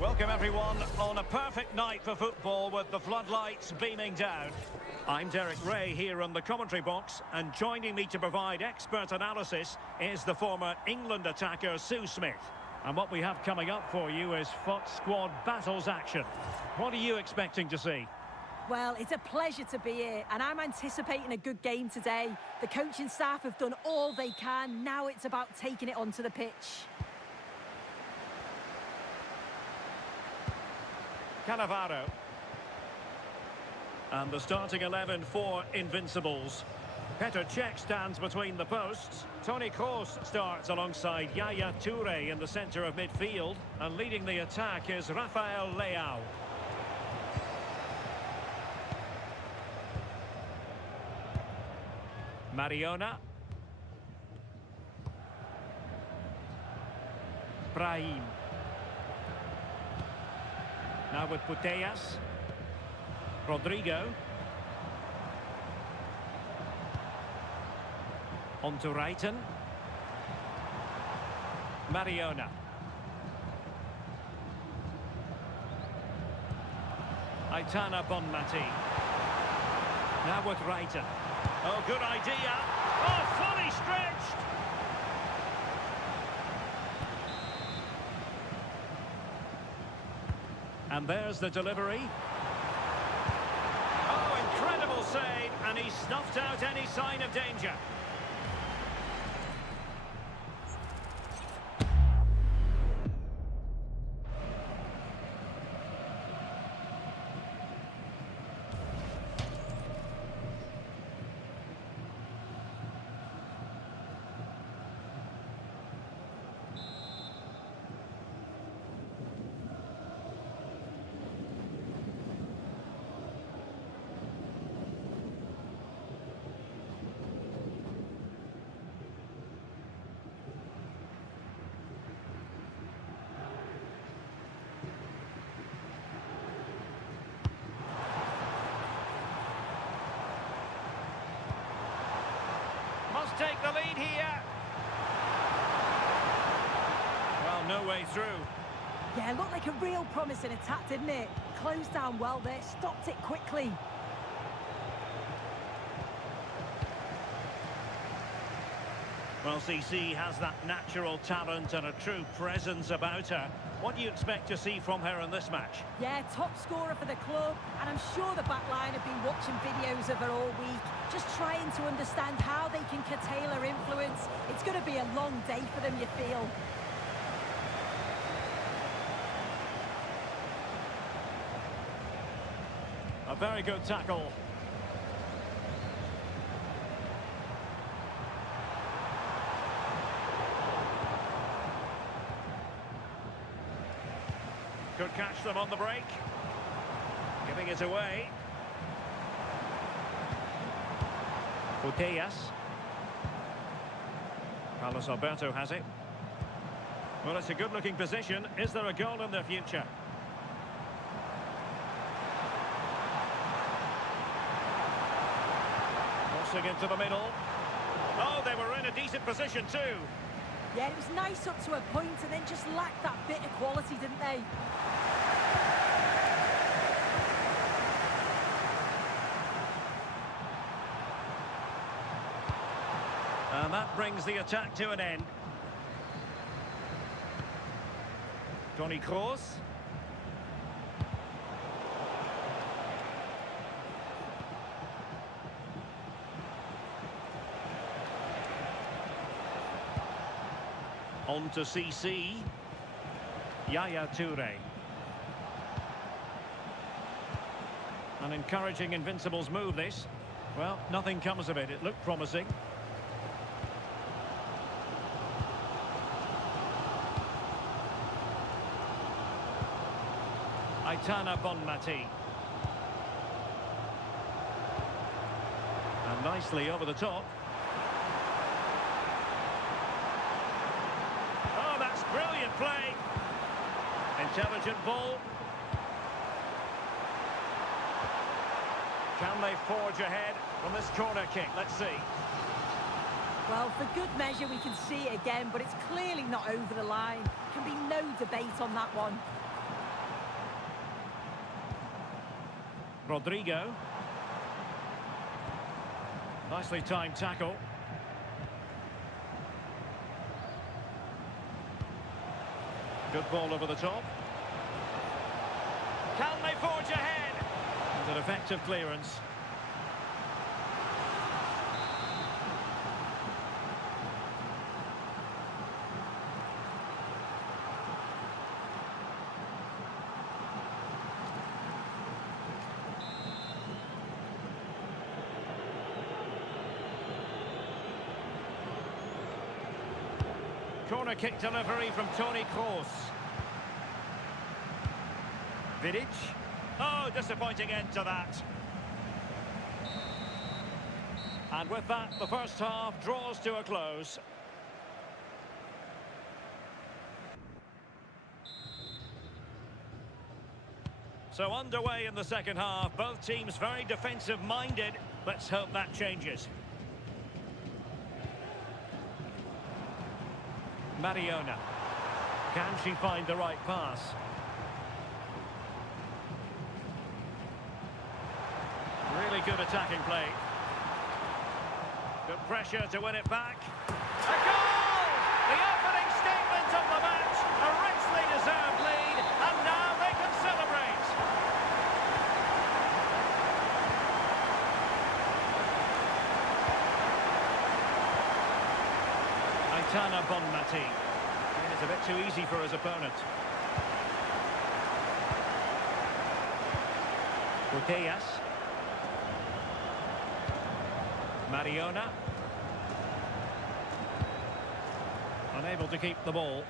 Welcome everyone on a perfect night for football with the floodlights beaming down. I'm Derek Ray here on the commentary box, and joining me to provide expert analysis is the former England attacker Sue Smith. And what we have coming up for you is FOT Squad Battles action. What are you expecting to see? Well, it's a pleasure to be here, and I'm anticipating a good game today. The coaching staff have done all they can. Now it's about taking it onto the pitch. Cannavaro. And the starting 11 for Invincibles. Petr Cech stands between the posts. Toni Kroos starts alongside Yaya Toure in the centre of midfield. And leading the attack is Rafael Leao. Mariona. Brahim. Now with Putellas. Rodrigo. On to Reiten. Mariona. Aitana Bonmati. Now with Reiten. Oh, good idea. Oh, fully stretched. And there's the delivery. Oh, incredible save, and he snuffed out any sign of danger. Must take the lead here. Well, no way through. Yeah, looked like a real promising attack, didn't it? Closed down well there, stopped it quickly. Well, CC has that natural talent and a true presence about her. What do you expect to see from her in this match? Yeah, top scorer for the club, and I'm sure the back line have been watching videos of her all week, just trying to understand how they can curtail her influence. It's going to be a long day for them, you feel. A very good tackle. Could catch them on the break. Giving it away. Putellas. Carlos Alberto has it. Well, it's a good-looking position. Is there a goal in their future? Crossing into the middle. Oh, they were in a decent position too. Yeah, it was nice up to a point, and then just lacked that bit of quality, didn't they? And that brings the attack to an end. Toni Kroos. On to CC. Yaya Toure. An encouraging Invincibles move, this. Well, nothing comes of it. It looked promising. Aitana Bonmati. And nicely over the top. Oh, that's brilliant play. Intelligent ball. Can they forge ahead from this corner kick? Let's see. Well, for good measure, we can see it again, but it's clearly not over the line. Can be no debate on that one. Rodrigo. Nicely timed tackle. Good ball over the top. Can they forge ahead? And an effective clearance. Corner kick delivery from Toni Kroos. Vidic. Oh, disappointing end to that. And with that, the first half draws to a close. So underway in the second half, both teams very defensive-minded. Let's hope that changes. Mariona. Can she find the right pass? Really good attacking play. Good pressure to win it back. A goal! The opening statement of the match. A richly deserved lead, and now they can celebrate. Aitana Bonmati. It's a bit too easy for his opponent. Putellas. Mariona. Unable to keep the ball.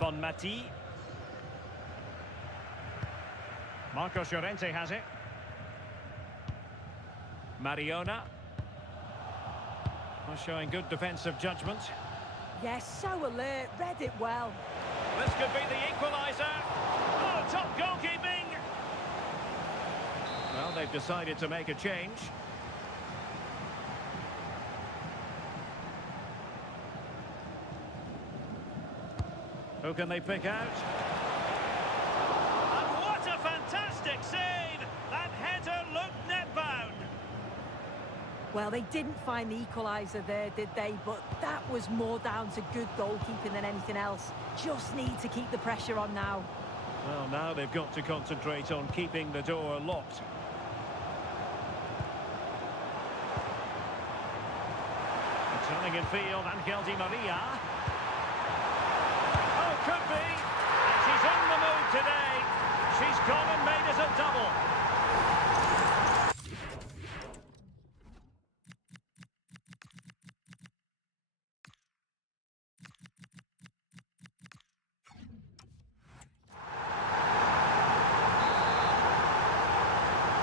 Bonmati. Marcos Llorente has it. Mariona. Well, showing good defensive judgment. Yes, so alert, read it well. This could be the equaliser. Oh, top goalkeeping. Well, they've decided to make a change. Who can they pick out? And what a fantastic save! That header looked net-bound. Well, they didn't find the equaliser there, did they? But that was more down to good goalkeeping than anything else. Just need to keep the pressure on now. Well, now they've got to concentrate on keeping the door locked. Turning in field, Angel Di Maria. Could be. And she's in the mood today. She's gone and made us a double.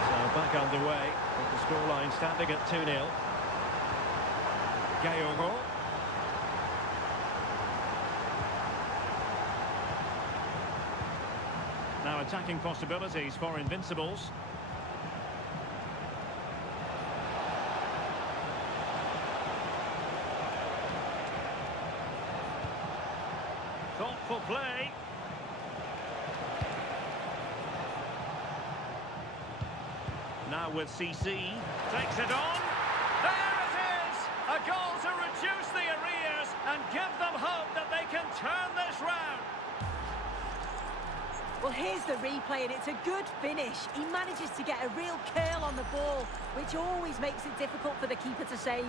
So back underway with the scoreline standing at 2-0. Gayogo. Now attacking possibilities for Invincibles. Thoughtful play. Now with CC. Takes it on. There it is! A goal to reduce the arrears and give them hope that they can turn this round. Well, here's the replay, and it's a good finish. He manages to get a real curl on the ball, which always makes it difficult for the keeper to save.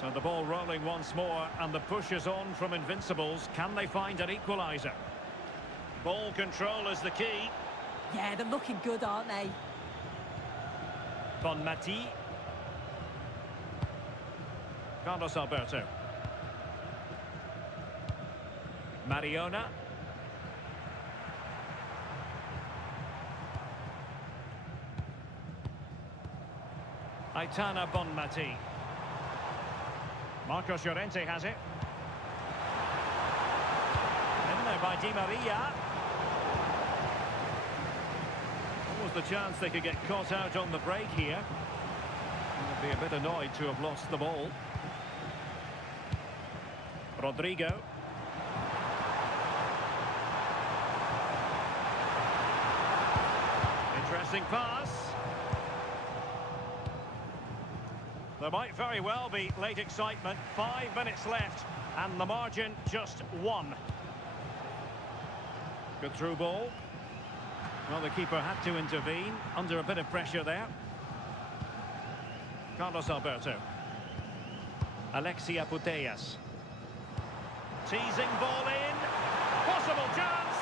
So the ball rolling once more, and the push is on from Invincibles. Can they find an equaliser? Ball control is the key. Yeah, they're looking good, aren't they? Bonmati. Carlos Alberto. Mariona. Aitana Bonmati. Marcos Llorente has it. In there by Di Maria. What was the chance they could get caught out on the break here? They'll be a bit annoyed to have lost the ball. Rodrigo. Interesting pass. There might very well be late excitement. 5 minutes left, and the margin just 1. Good through ball. Well, the keeper had to intervene under a bit of pressure there. Carlos Alberto. Alexia Putellas. Teasing ball in. Possible chance.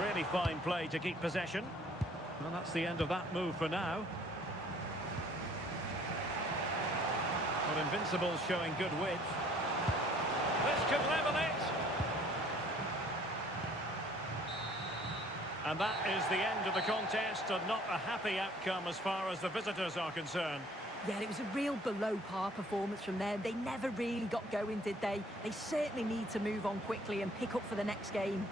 Really fine play to keep possession. Well, that's the end of that move for now. But Invincibles showing good width. This could level it. And that is the end of the contest, and not a happy outcome as far as the visitors are concerned. Yeah, it was a real below-par performance from them. They never really got going, did they? They certainly need to move on quickly and pick up for the next game.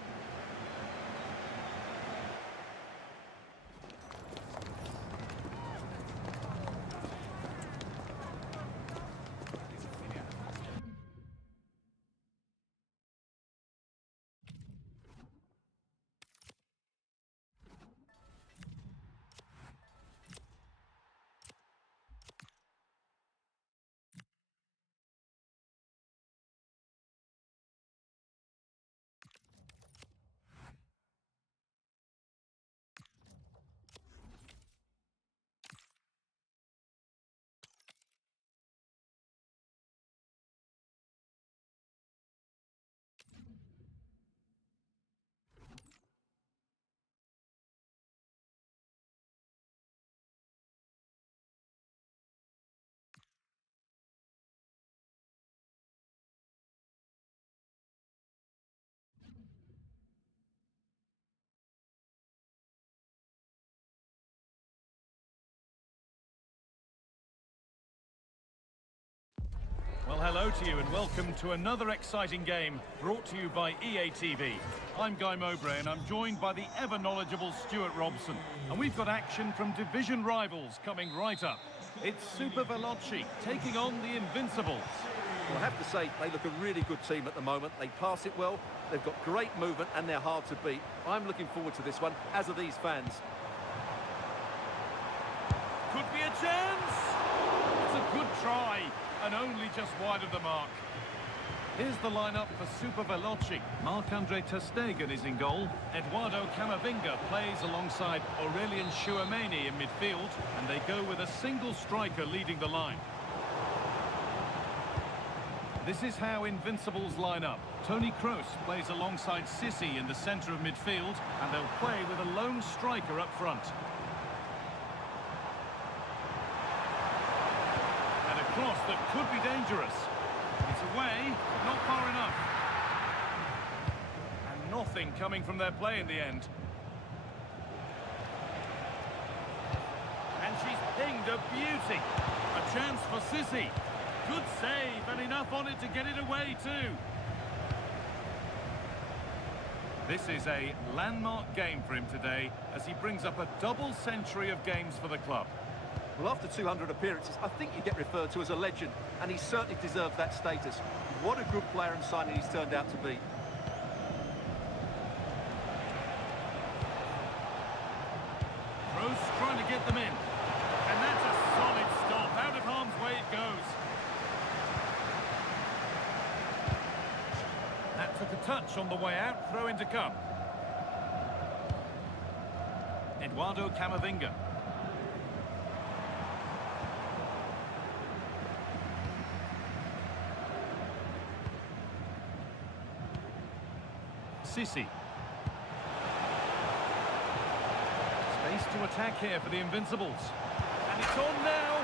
Well, hello to you and welcome to another exciting game brought to you by EA TV. I'm Guy Mowbray and I'm joined by the ever-knowledgeable Stuart Robson. And we've got action from division rivals coming right up. It's Super Veloci taking on the Invincibles. Well, I have to say, they look a really good team at the moment. They pass it well, they've got great movement and they're hard to beat. I'm looking forward to this one, as are these fans. Could be a chance! It's a good try. And only just wide of the mark. Here's the lineup for Super Veloci. Marc-Andre ter Stegen is in goal. Eduardo Camavinga plays alongside Aurelien Chouameni in midfield. And they go with a single striker leading the line. This is how Invincibles line up. Toni Kroos plays alongside Sissi in the centre of midfield. And they'll play with a lone striker up front. Cross that could be dangerous. It's away, but not far enough. And nothing coming from their play in the end. And she's pinged a beauty. A chance for Sissi. Good save and enough on it to get it away too. This is a landmark game for him today as he brings up a double century of games for the club. Well, after 200 appearances, I think you get referred to as a legend, and he certainly deserved that status. What a good player and signing he's turned out to be. Kroos trying to get them in. And that's a solid stop. Out of harm's way it goes. That took a touch on the way out. Throw in to come. Eduardo Camavinga. Sissi. Space to attack here for the Invincibles. And it's on now.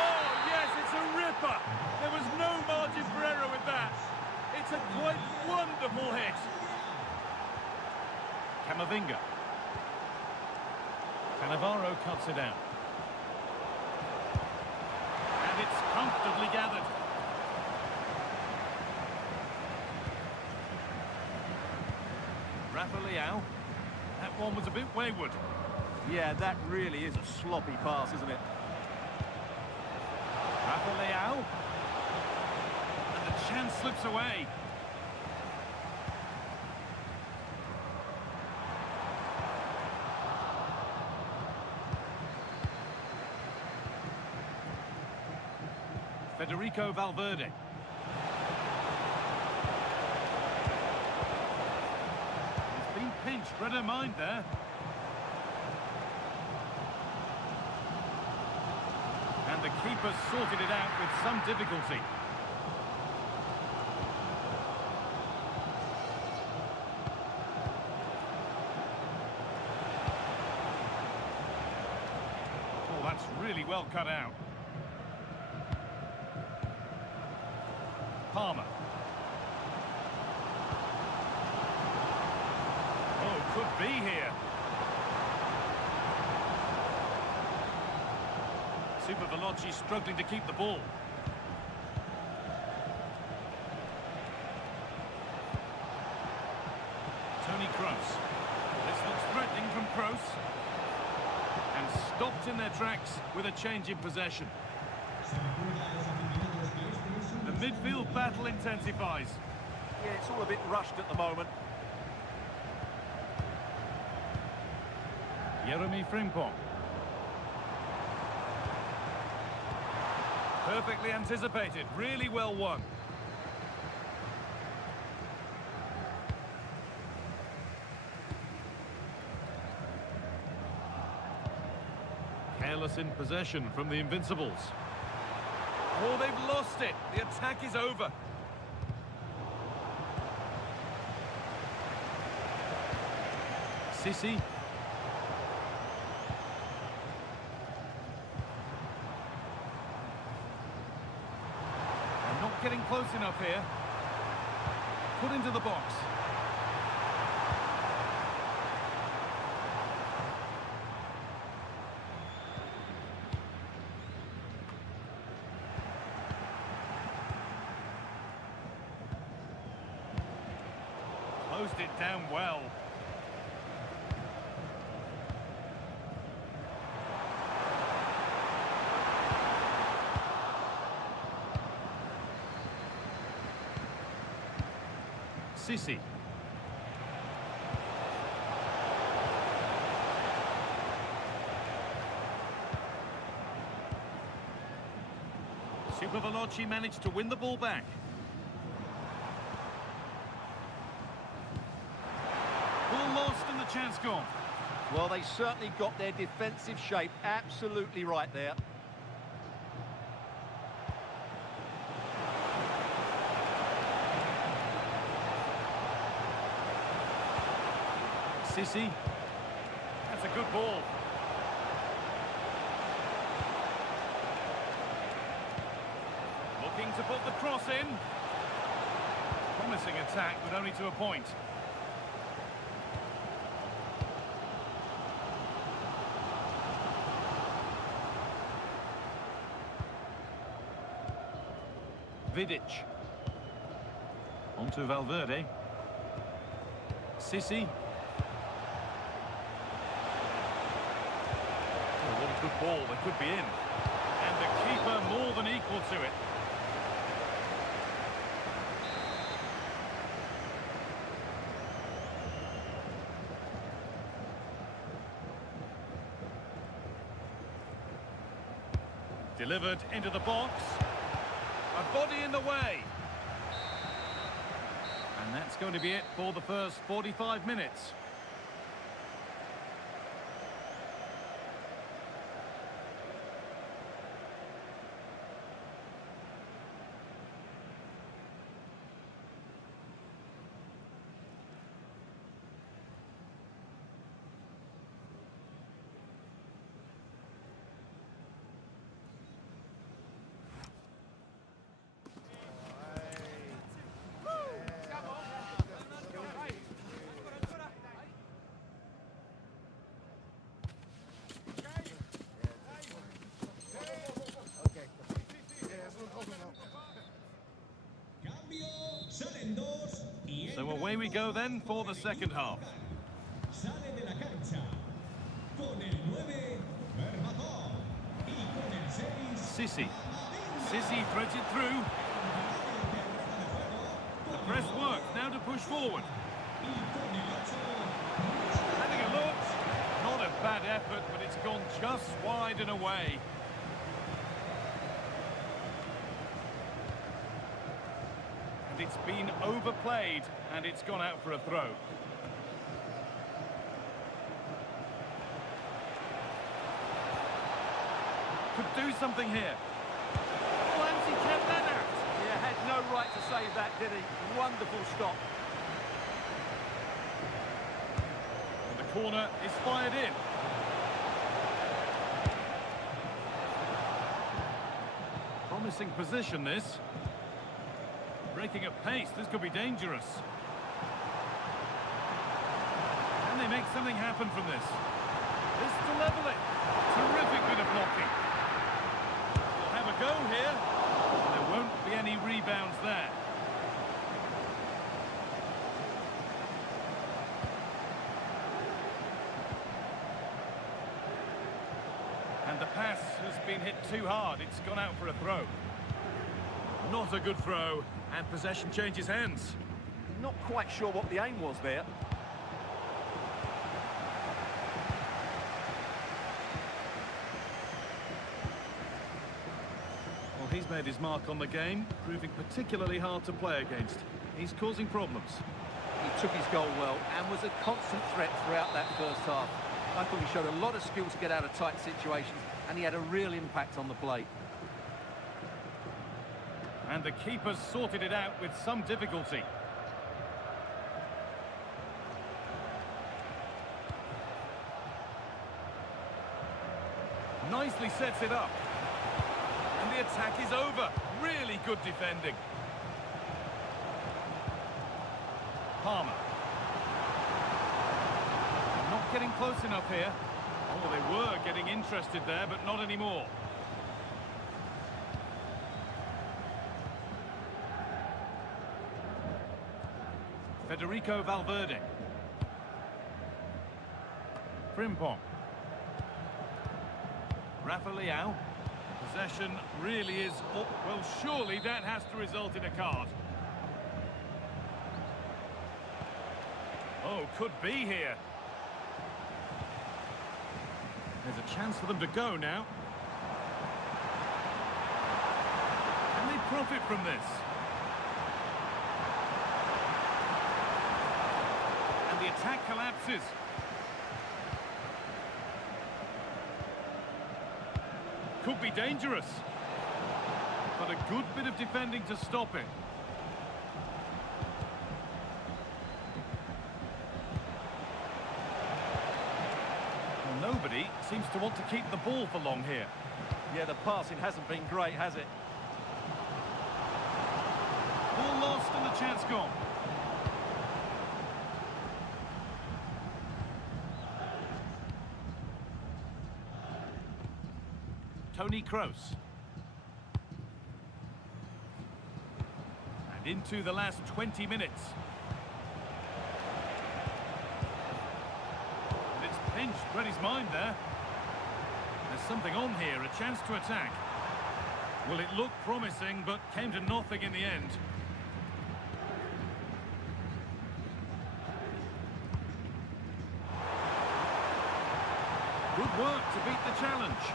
Oh, yes, it's a ripper. There was no margin for error with that. It's a quite wonderful hit. Camavinga. Cannavaro cuts it out. be gathered. Rafael. That one was a bit wayward. Yeah, that really is a sloppy pass, isn't it? Rafael. And the chance slips away. Federico Valverde. He's been pinched, but don't mind there. And the keeper sorted it out with some difficulty. Oh, that's really well cut out. Palmer. Oh, could be here. Super Veloci struggling to keep the ball. Tony Kroos. This looks threatening from Kroos. And stopped in their tracks with a change in possession. The midfield battle intensifies. Yeah, it's all a bit rushed at the moment. Jeremy Frimpong. Perfectly anticipated, really well won. Careless in possession from the Invincibles. Oh, they've lost it. The attack is over. Sissi. They're not getting close enough here. Put into the box. Closed it down well. Sissi. Super Veloci managed to win the ball back. Ball lost and the chance gone. Well, they certainly got their defensive shape absolutely right there. Sissi. That's a good ball. Looking to put the cross in. Promising attack, but only to a point. Vidic. On to Valverde. Sissi. Oh, what a good ball. They could be in. And the keeper more than equal to it. Delivered into the box. A body in the way. And that's going to be it for the first 45 minutes. So away we go then for the second half. Sale de la cancha con el 9, Berbatov, y con el 6, Sissi. Sissi threads it through. The press works, now to push forward. Having a look. Not a bad effort, but it's gone just wide and away. And it's been overplayed, and it's gone out for a throw. Could do something here. Once he kept that out. Yeah, had no right to save that, did he? Wonderful stop. And the corner is fired in. Promising position, this. Breaking at pace, this could be dangerous. Can they make something happen from this? This to level it. Terrific bit of blocking. We'll have a go here. There won't be any rebounds there. And the pass has been hit too hard. It's gone out for a throw. Not a good throw, and possession changes hands. Not quite sure what the aim was there. Well, he's made his mark on the game, proving particularly hard to play against. He's causing problems. He took his goal well and was a constant threat throughout that first half. I thought he showed a lot of skill to get out of tight situations, and he had a real impact on the play. And the keeper's sorted it out with some difficulty. Nicely sets it up. And the attack is over. Really good defending. Palmer. Not getting close enough here. Oh, they were getting interested there, but not anymore. Federico Valverde. Frimpong. Rafa Leao. Possession really is... Oh, well, surely that has to result in a card. Oh, could be here. There's a chance for them to go now. Can they profit from this? And the attack collapses. Could be dangerous. But a good bit of defending to stop it. Well, nobody seems to want to keep the ball for long here. Yeah, the passing hasn't been great, has it? Ball lost and the chance gone. Toni Kroos. And into the last 20 minutes. And it's pinched, read his mind there. There's something on here, a chance to attack. Well, it looked promising, but came to nothing in the end. Good work to beat the challenge.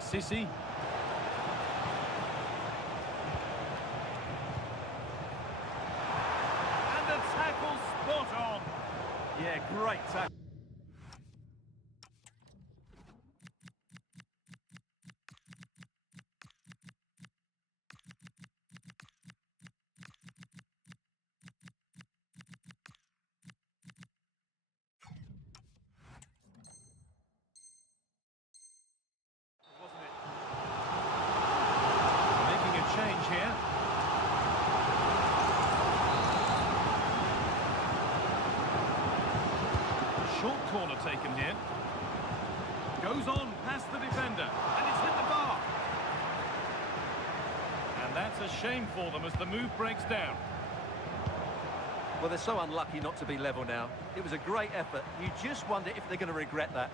Sissi. And the tackle spot on. Yeah, great tackle. Change here. Short corner taken here. Goes on past the defender, and it's hit the bar. And that's a shame for them as the move breaks down. Well, they're so unlucky not to be level now. It was a great effort. You just wonder if they're going to regret that.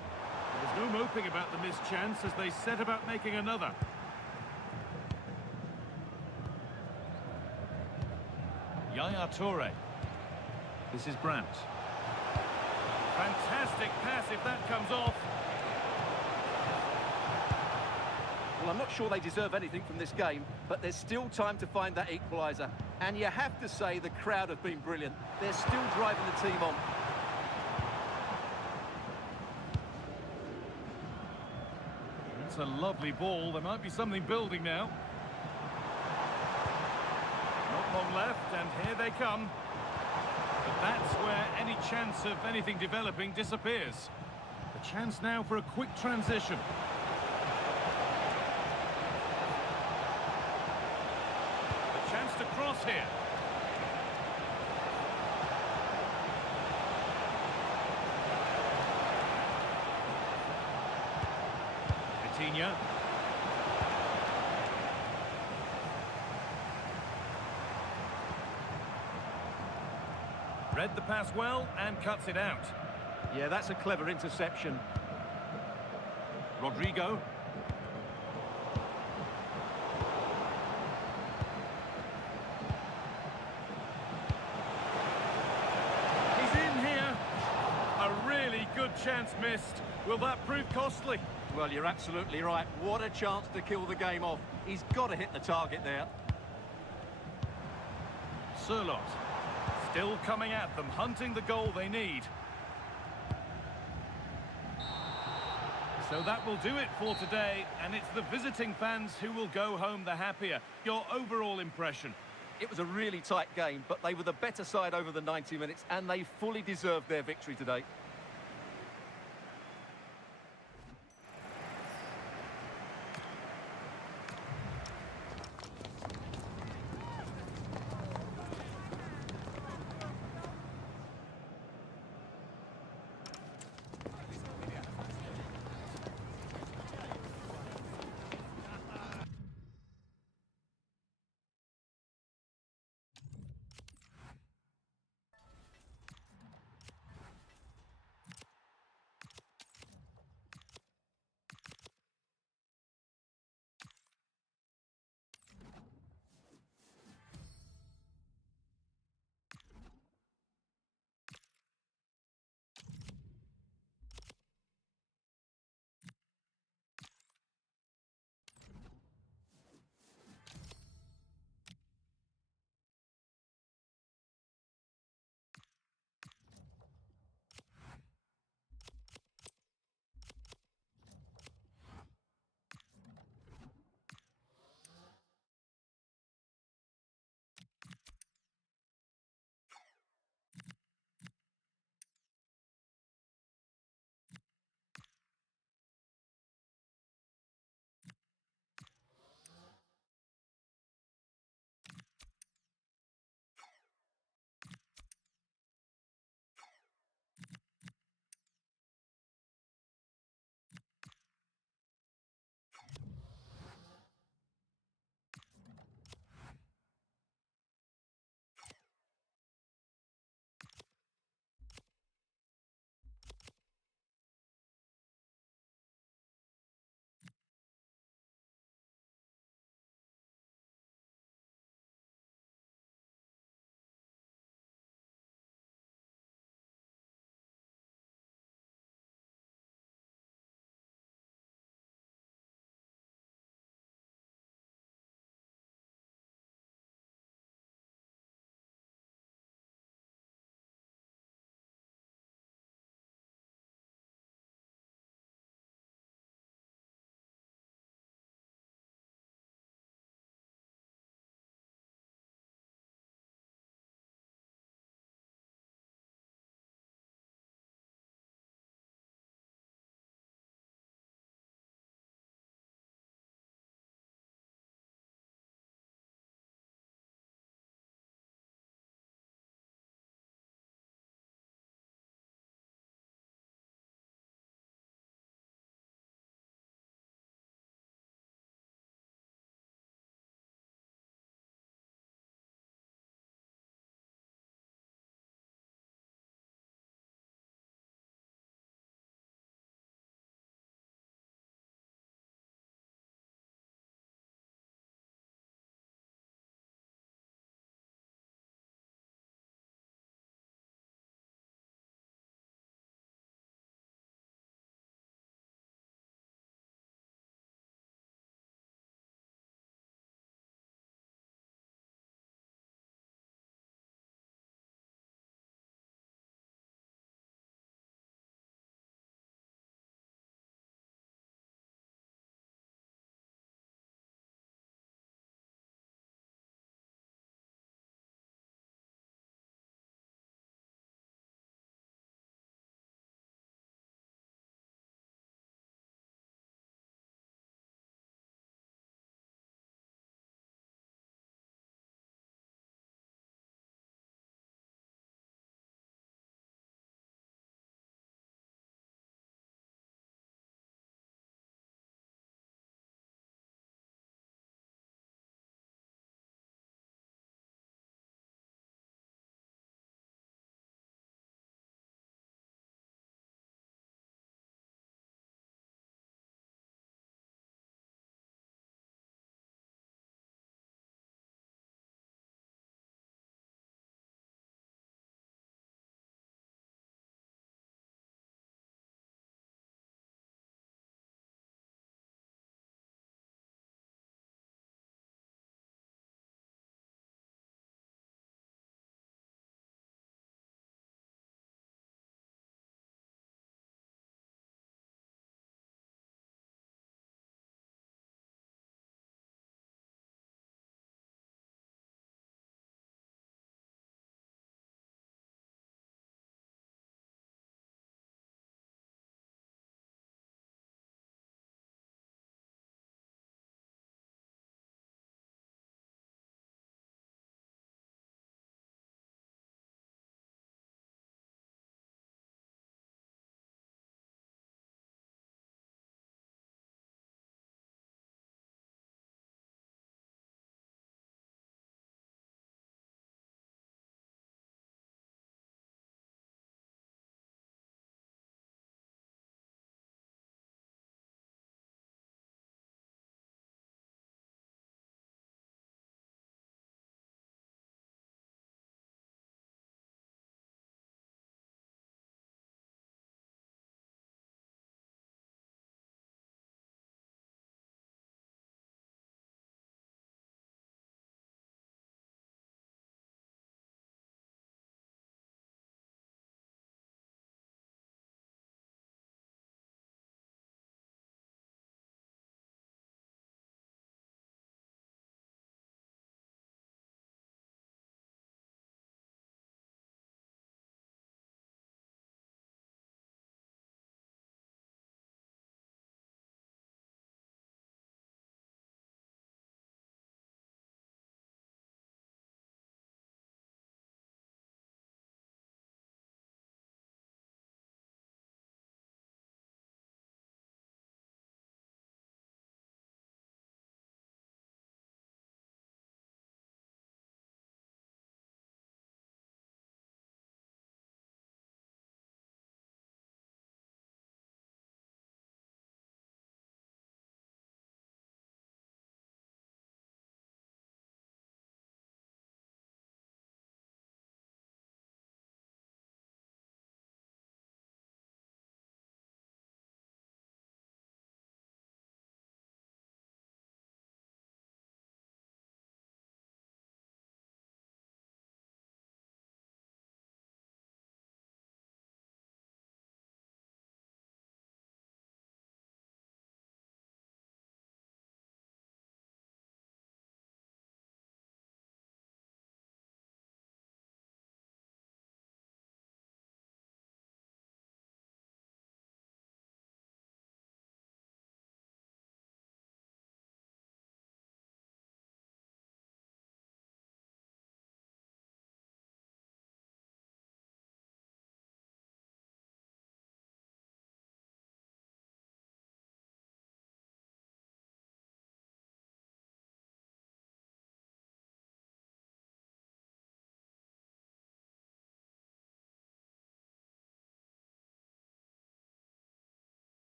There's no moping about the missed chance as they set about making another. Yaya Toure. This is Brandt. Fantastic pass if that comes off. Well, I'm not sure they deserve anything from this game, but there's still time to find that equaliser. And you have to say the crowd have been brilliant. They're still driving the team on. It's a lovely ball. There might be something building now. Not long left, and here they come. But that's where any chance of anything developing disappears. A chance now for a quick transition. A chance to cross here. Coutinho. Read the pass well and cuts it out. Yeah, that's a clever interception. Rodrigo. He's in here. A really good chance missed. Will that prove costly? Well, you're absolutely right. What a chance to kill the game off. He's got to hit the target there. Sirlot. Still coming at them, hunting the goal they need. So that will do it for today, and it's the visiting fans who will go home the happier. Your overall impression? It was a really tight game, but they were the better side over the 90 minutes, and they fully deserved their victory today.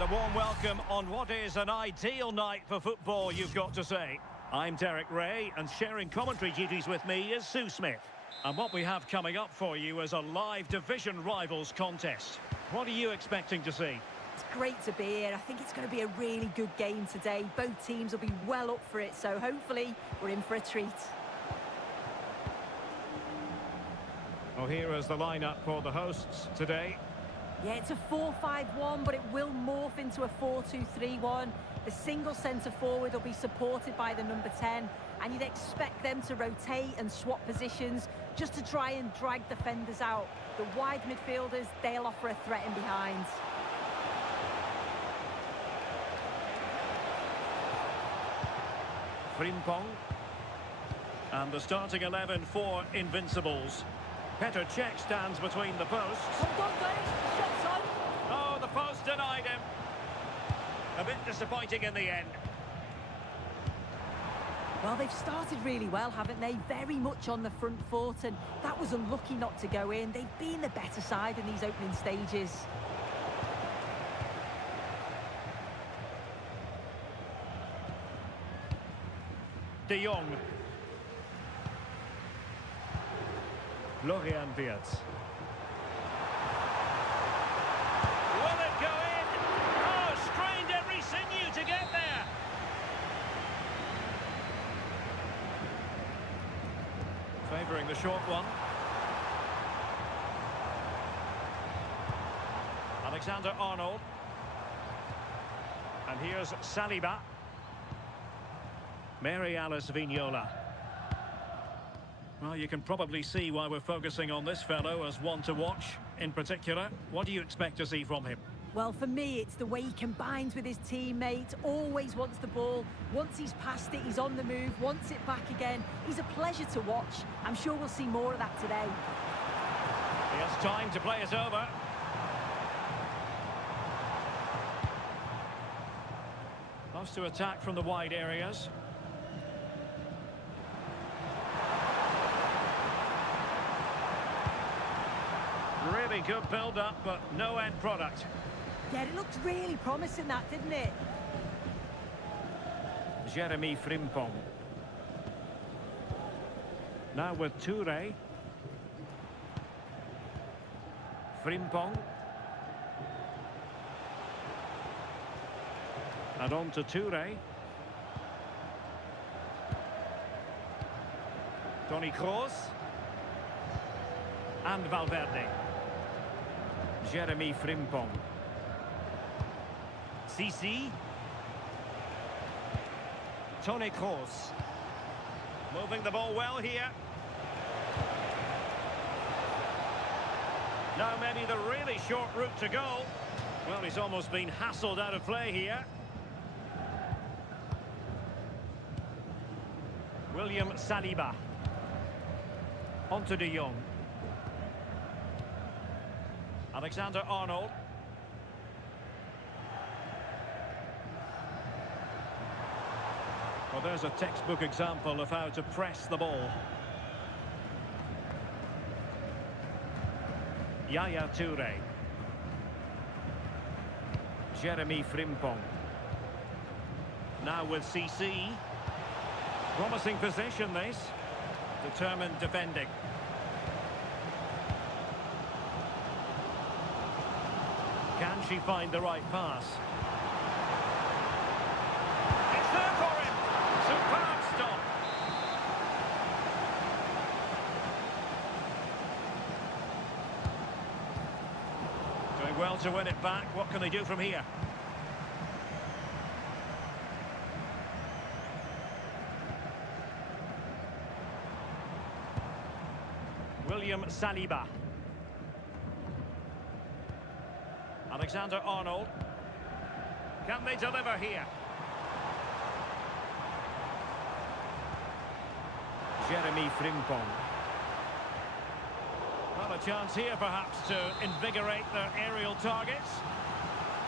And a warm welcome on what is an ideal night for football, you've got to say. I'm Derek Ray, and sharing commentary duties with me is Sue Smith. And what we have coming up for you is a live division rivals contest. What are you expecting to see? It's great to be here. I think it's going to be a really good game today. Both teams will be well up for it, so hopefully we're in for a treat. Well, here is the lineup for the hosts today. Yeah, it's a 4-5-1, but it will morph into a 4-2-3-1. The single centre-forward will be supported by the number 10, and you'd expect them to rotate and swap positions just to try and drag defenders out. The wide midfielders, they'll offer a threat in behind. Frimpong. And the starting 11 for Invincibles. Petr Cech stands between the posts. Hold on, guys. Shot's on. Oh, the post denied him. A bit disappointing in the end. Well, they've started really well, haven't they? Very much on the front foot, and that was unlucky not to go in. They've been the better side in these opening stages. De Jong. Florian Wirtz. Will it go in? Oh, strained every sinew to get there. Favouring the short one. Alexander-Arnold. And here's Saliba. Mary Alice Vignola. Well, you can probably see why we're focusing on this fellow as one to watch. In particular, what do you expect to see from him? Well, for me, it's the way he combines with his teammates, always wants the ball. Once he's passed it, he's on the move, wants it back again. He's a pleasure to watch. I'm sure we'll see more of that today. He has time to play it over. Loves to attack from the wide areas. Really good build-up, but no end product. Yeah, it looked really promising, that, didn't it? Jeremy Frimpong. Now with Touré. Frimpong. And on to Touré. Toni Kroos. And Valverde. Jeremy Frimpong. CC. Toni Kroos. Moving the ball well here. Now maybe the really short route to go. Well, he's almost been hassled out of play here. William Saliba. On to De Jong. Alexander-Arnold. Well, there's a textbook example of how to press the ball. Yaya Touré. Jeremy Frimpong. Now with CC. Promising position, this. Determined defending. Can she find the right pass? It's there for him! Superb stop! Doing well to win it back. What can they do from here? William Saliba. Alexander-Arnold. Can they deliver here? Jeremy Frimpong. Well, a chance here perhaps to invigorate their aerial targets.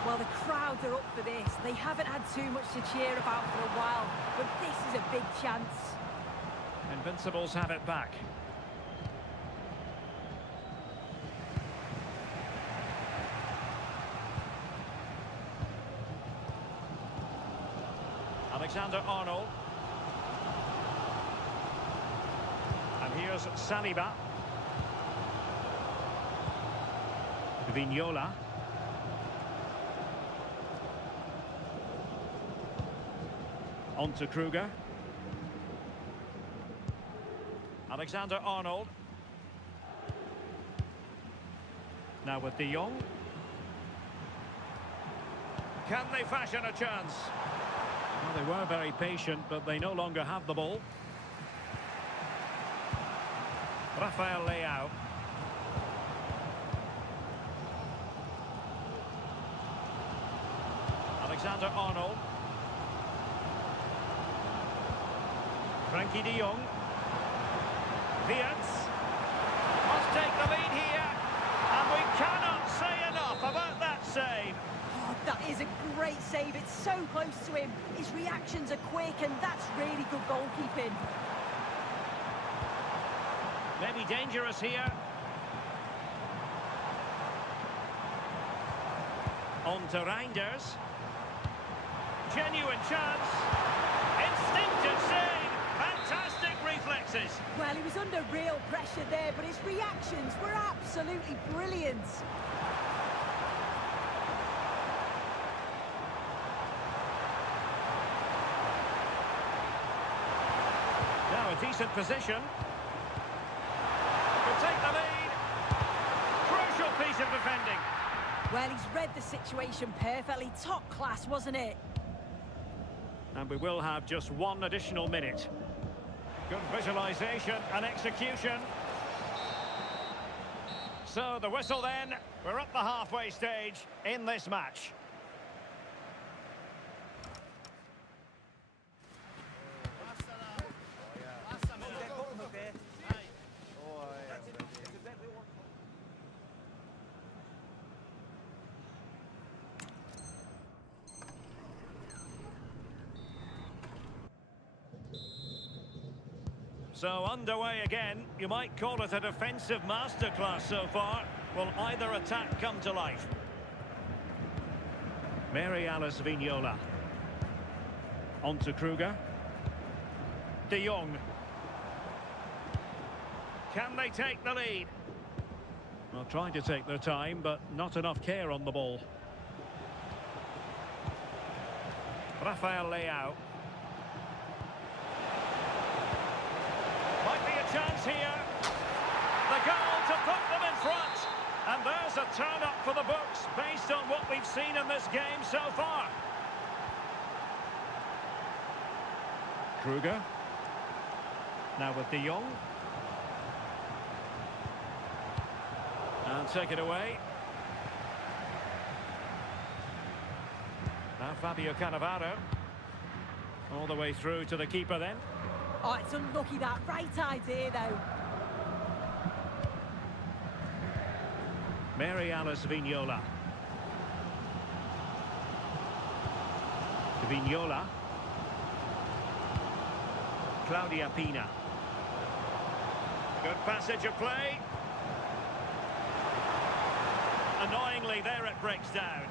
Well, the crowd are up for this. They haven't had too much to cheer about for a while, but this is a big chance. Invincibles have it back. Alexander-Arnold. And here's Saliba. Vignola. On to Kruger. Alexander-Arnold. Now with De Jong. Can they fashion a chance? Well, they were very patient, but they no longer have the ball. Rafael Leao. Alexander-Arnold. Frankie de Jong. Wirtz must take the lead here, and we cannot say enough about that save. Oh, that is a great save. It's so close to him. His reactions are quick, and that's really good goalkeeping. Maybe dangerous here. On to Reinders. Genuine chance. Instinctive save. Fantastic reflexes. Well, he was under real pressure there, but his reactions were absolutely brilliant. Now a decent position. Could take the lead. Crucial piece of defending. Well, he's read the situation perfectly. Top class, wasn't it? And we will have just one additional minute. Good visualization and execution. So the whistle then. We're at the halfway stage in this match. So underway again. You might call it a defensive masterclass so far. Will either attack come to life? Mary-Alice Vignola. On to Kruger. De Jong. Can they take the lead? Well, trying to take their time, but not enough care on the ball. Rafael Leao. Might be a chance here. The goal to put them in front. And there's a turn-up for the books based on what we've seen in this game so far. Kruger. Now with De Jong. And take it away. Now Fabio Cannavaro. All the way through to the keeper then. Oh, it's unlucky that. Right idea, though. Mary-Alice Vignola. Vignola. Claudia Pina. Good passage of play. Annoyingly, there it breaks down.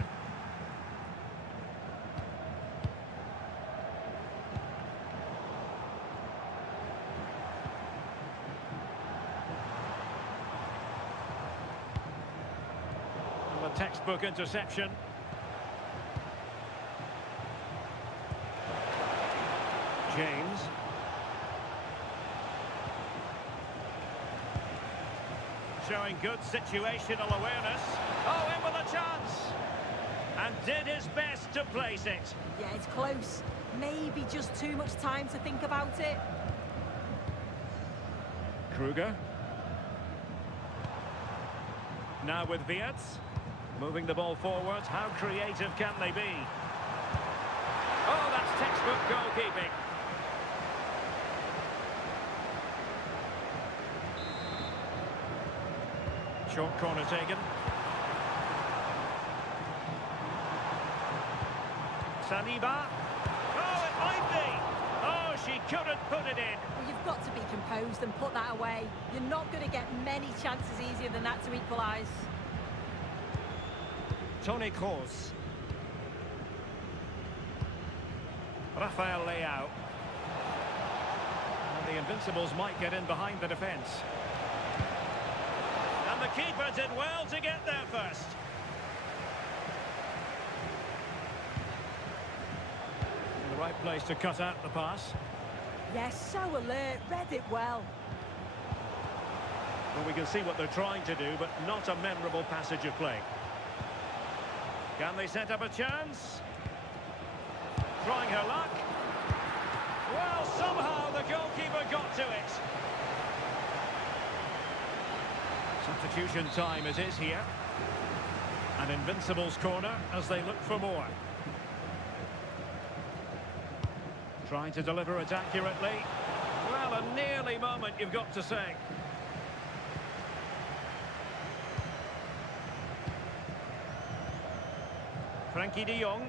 A textbook interception. James. Showing good situational awareness. Oh, in with a chance. And did his best to place it. Yeah, it's close. Maybe just too much time to think about it. Kruger. Now with Wirtz. Moving the ball forward. How creative can they be? Oh, that's textbook goalkeeping. Short corner taken. Saliba. Oh, it might be. Oh, she couldn't put it in. Well, you've got to be composed and put that away. You're not going to get many chances easier than that to equalise. Toni Kroos. Rafael Leao. And the Invincibles might get in behind the defence. And the keeper did well to get there first. In the right place to cut out the pass. Yes, so alert, read it well. Well, we can see what they're trying to do, but not a memorable passage of play. Can they set up a chance? Trying her luck. Well, somehow the goalkeeper got to it. Substitution time it is here. An Invincibles corner as they look for more. Trying to deliver it accurately. Well, a nearly moment, you've got to say. Frankie de Jong.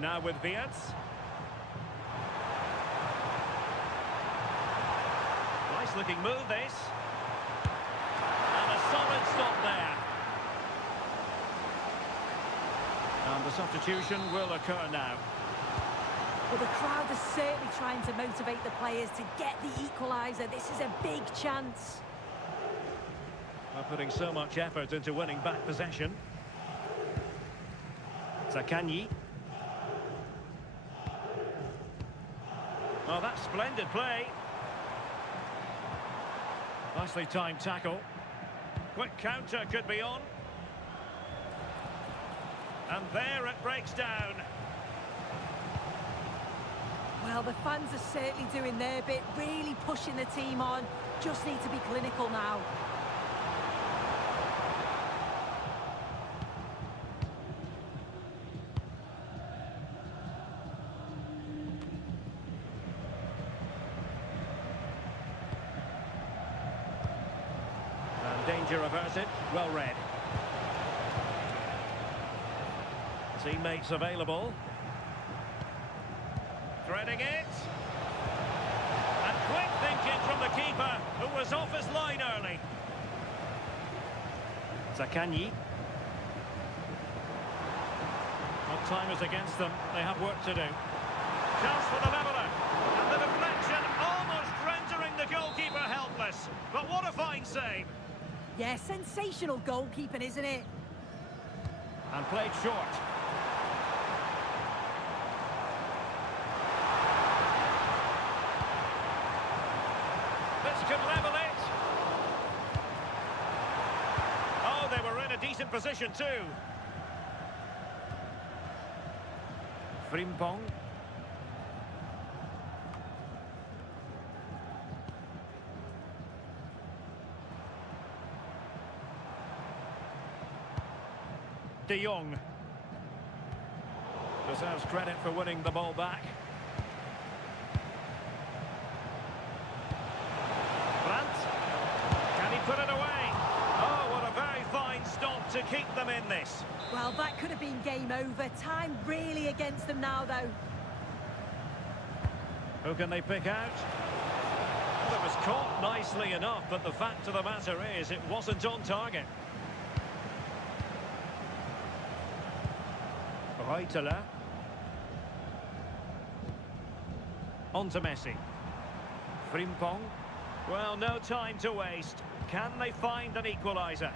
Now with Viets. Nice looking move this. And a solid stop there. And the substitution will occur now. Well, the crowd is certainly trying to motivate the players to get the equaliser. This is a big chance. They're putting so much effort into winning back possession. Zakanyi. Oh, that's splendid play. Nicely timed tackle. Quick counter could be on. And there it breaks down. Well, the fans are certainly doing their bit, really pushing the team on. Just need to be clinical now. And danger averted, well read. Teammates available. Threading it. And quick thinking from the keeper, who was off his line early. Zakanyi. Well, time is against them. They have work to do. Chance for the leveller. And the deflection almost rendering the goalkeeper helpless. But what a fine save. Yeah, sensational goalkeeping, isn't it? And played short. This could level it. Oh, they were in a decent position too. Frimpong. De Jong. Deserves credit for winning the ball back. Can he put it away? Oh, what a very fine stop to keep them in this. Well, that could have been game over. Time really against them now, though. Who can they pick out? Well, it was caught nicely enough, but the fact of the matter is it wasn't on target. Reutler. On to Messi. Frimpong. Well, no time to waste. Can they find an equaliser?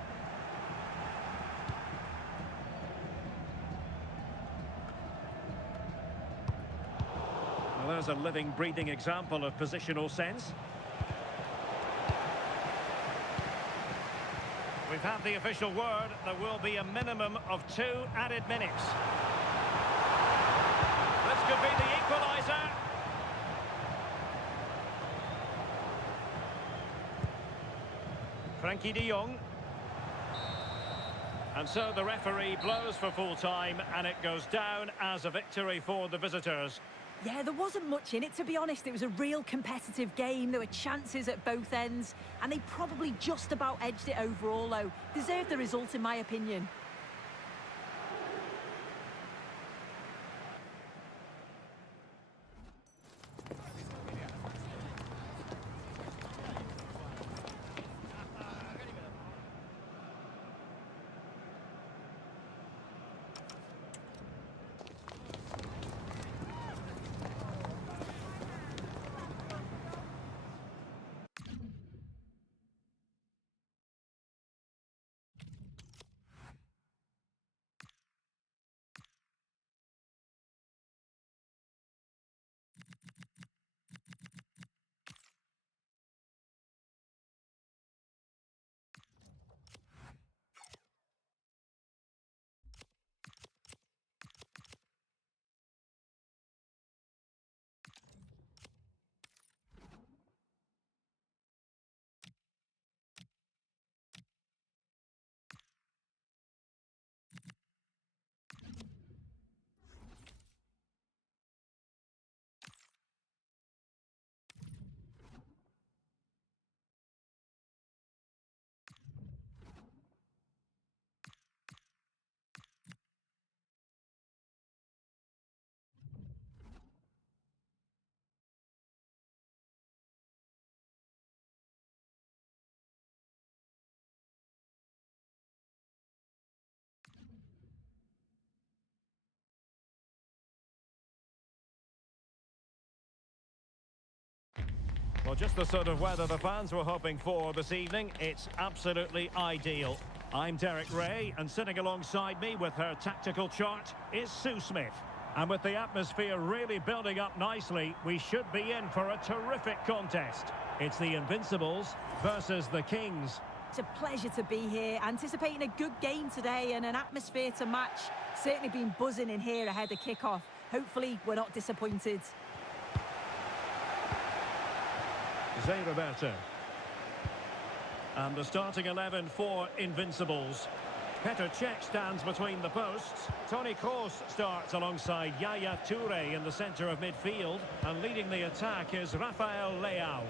Well, there's a living, breathing example of positional sense. We've had the official word. There will be a minimum of 2 added minutes. This could be the equaliser. Frankie de Jong. And so the referee blows for full time, and it goes down as a victory for the visitors. Yeah, there wasn't much in it, to be honest. It was a real competitive game. There were chances at both ends, and they probably just about edged it overall, though. Deserved the result, in my opinion. Well, just the sort of weather the fans were hoping for this evening. It's absolutely ideal. I'm Derek Ray, and sitting alongside me with her tactical chart is Sue Smith. And with the atmosphere really building up nicely, we should be in for a terrific contest. It's the Invincibles versus the Kings. It's a pleasure to be here, anticipating a good game today and an atmosphere to match. Certainly been buzzing in here ahead of kickoff. Hopefully, we're not disappointed. Zé Roberto. And the starting 11 for Invincibles. Petr Cech stands between the posts. Toni Kroos starts alongside Yaya Toure in the centre of midfield. And leading the attack is Rafael Leao.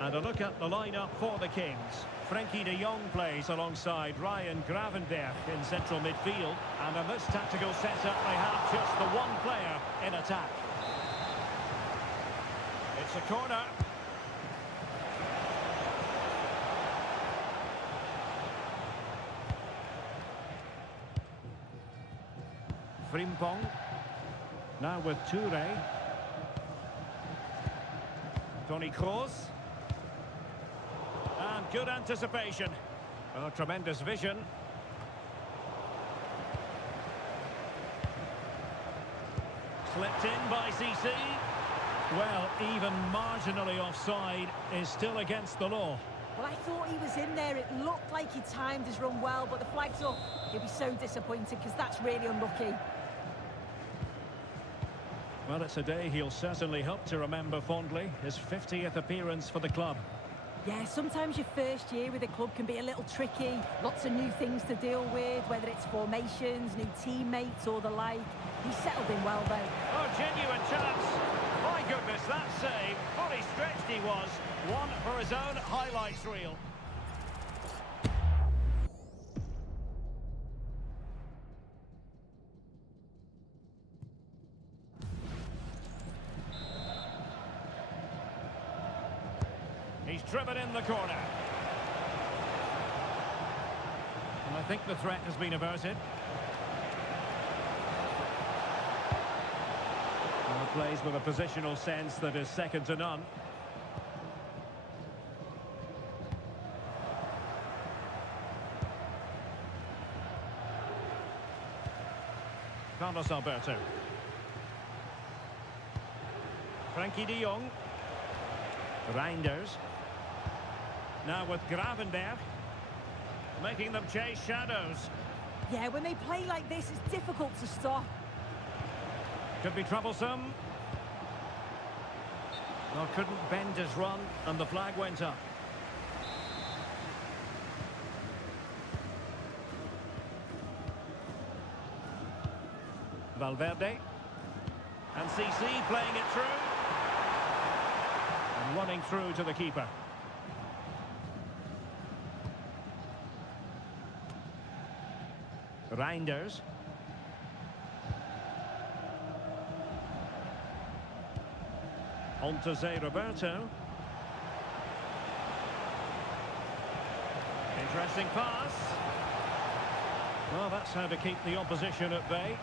And a look at the lineup for the Kings. Frenkie de Jong plays alongside Ryan Gravenberch in central midfield. And in this tactical setup, they have just the one player in attack. It's a corner. Frimpong. Now with Toure. Toni Kroos. And good anticipation. Oh, tremendous vision. Slipped in by CC. Well, even marginally offside is still against the law. Well, I thought he was in there. It looked like he timed his run well, but the flag's up. He'll be so disappointed because that's really unlucky. Well, it's a day he'll certainly hope to remember fondly. His 50th appearance for the club. Yeah, sometimes your first year with a club can be a little tricky. Lots of new things to deal with, whether it's formations, new teammates or the like. He's settled in well, though. Oh, genuine chance. My goodness, that save. Fully stretched he was. One for his own highlights reel. He's driven in the corner. And I think the threat has been averted. And plays with a positional sense that is second to none. Carlos Alberto. Frenkie de Jong. Reinders. Now with Gravenberch. Making them chase shadows. Yeah, when they play like this, it's difficult to stop. Could be troublesome. Well, couldn't bend his run, and the flag went up. Valverde. And CC playing it through. And running through to the keeper. Reinders. On to Zé Roberto. Interesting pass. Well, that's how to keep the opposition at bay.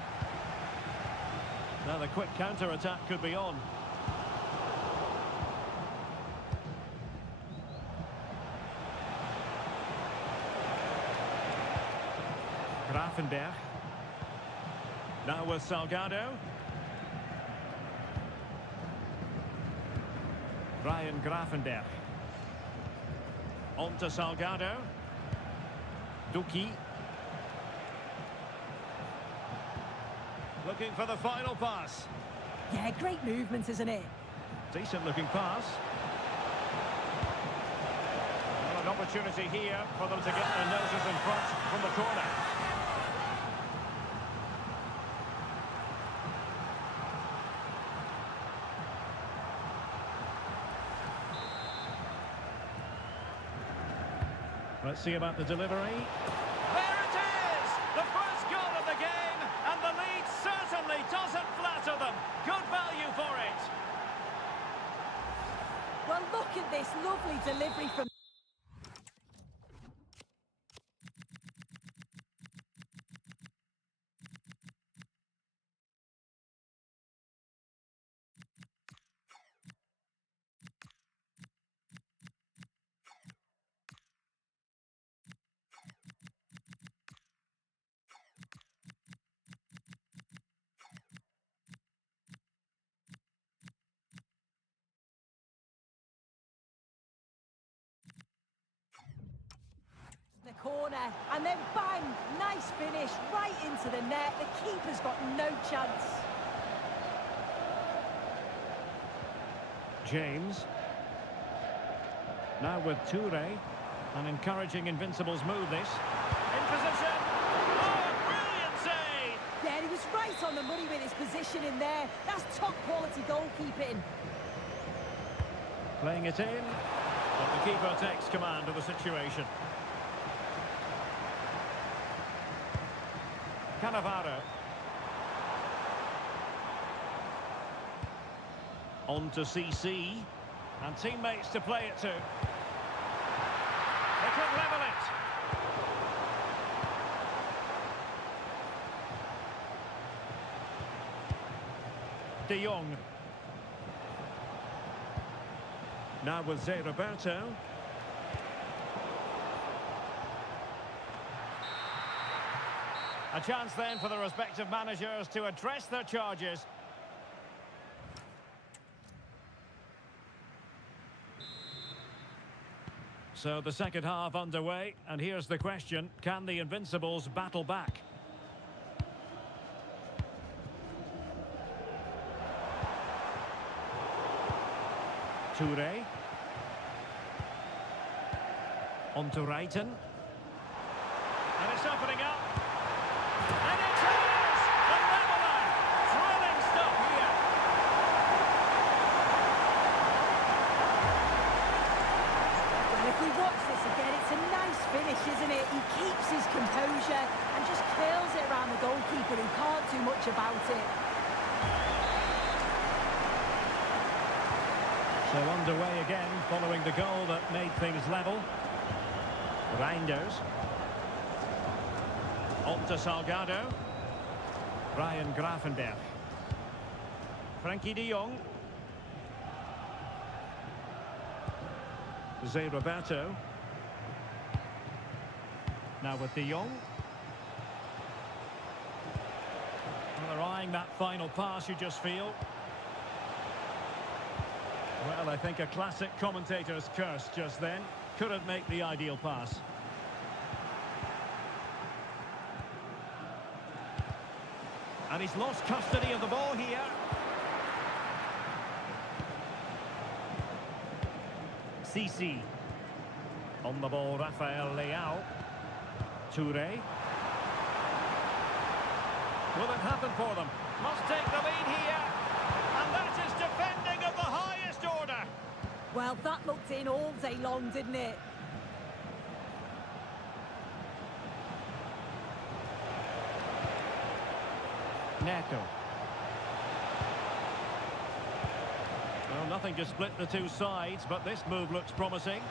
Now the quick counter-attack could be on. Gravenberch. Now with Salgado. Ryan Gravenberch. On to Salgado. Duki. Looking for the final pass. Yeah, great movement, isn't it? Decent looking pass. Well, an opportunity here for them to get their noses in front from the corner. Let's see about the delivery. There it is! The first goal of the game, and the lead certainly doesn't flatter them. Good value for it. Well, look at this lovely delivery from... corner, and then bang, nice finish, right into the net. The keeper's got no chance. James. Now with Toure. An encouraging Invincibles move this. In position. Oh, brilliant save! Yeah, he was right on the money with his position in there. That's top quality goalkeeping. Playing it in. But the keeper takes command of the situation. Cannavaro. On to CC. And teammates to play it to. They could level it. De Jong. Now with Zé Roberto. A chance then for the respective managers to address their charges. So the second half underway, and here's the question: can the Invincibles battle back? Toure. On to Reiten. And it's opening up. And it is! The leveller! Thrilling stuff here. And if we watch this again, it's a nice finish, isn't it? He keeps his composure and just curls it around the goalkeeper who can't do much about it. So underway again, following the goal that made things level. Reinders. On to Salgado. Ryan Gravenberch. Frankie de Jong. Zé Roberto. Now with de Jong. Well, they're eyeing that final pass, you just feel. Well, I think a classic commentator's curse just then. Couldn't make the ideal pass. And he's lost custody of the ball here. CC. On the ball, Rafael Leao. Toure. Will it happen for them? Must take the lead here. And that is defending of the highest order. Well, that looked in all day long, didn't it? Neto. Well, nothing to split the two sides, but this move looks promising.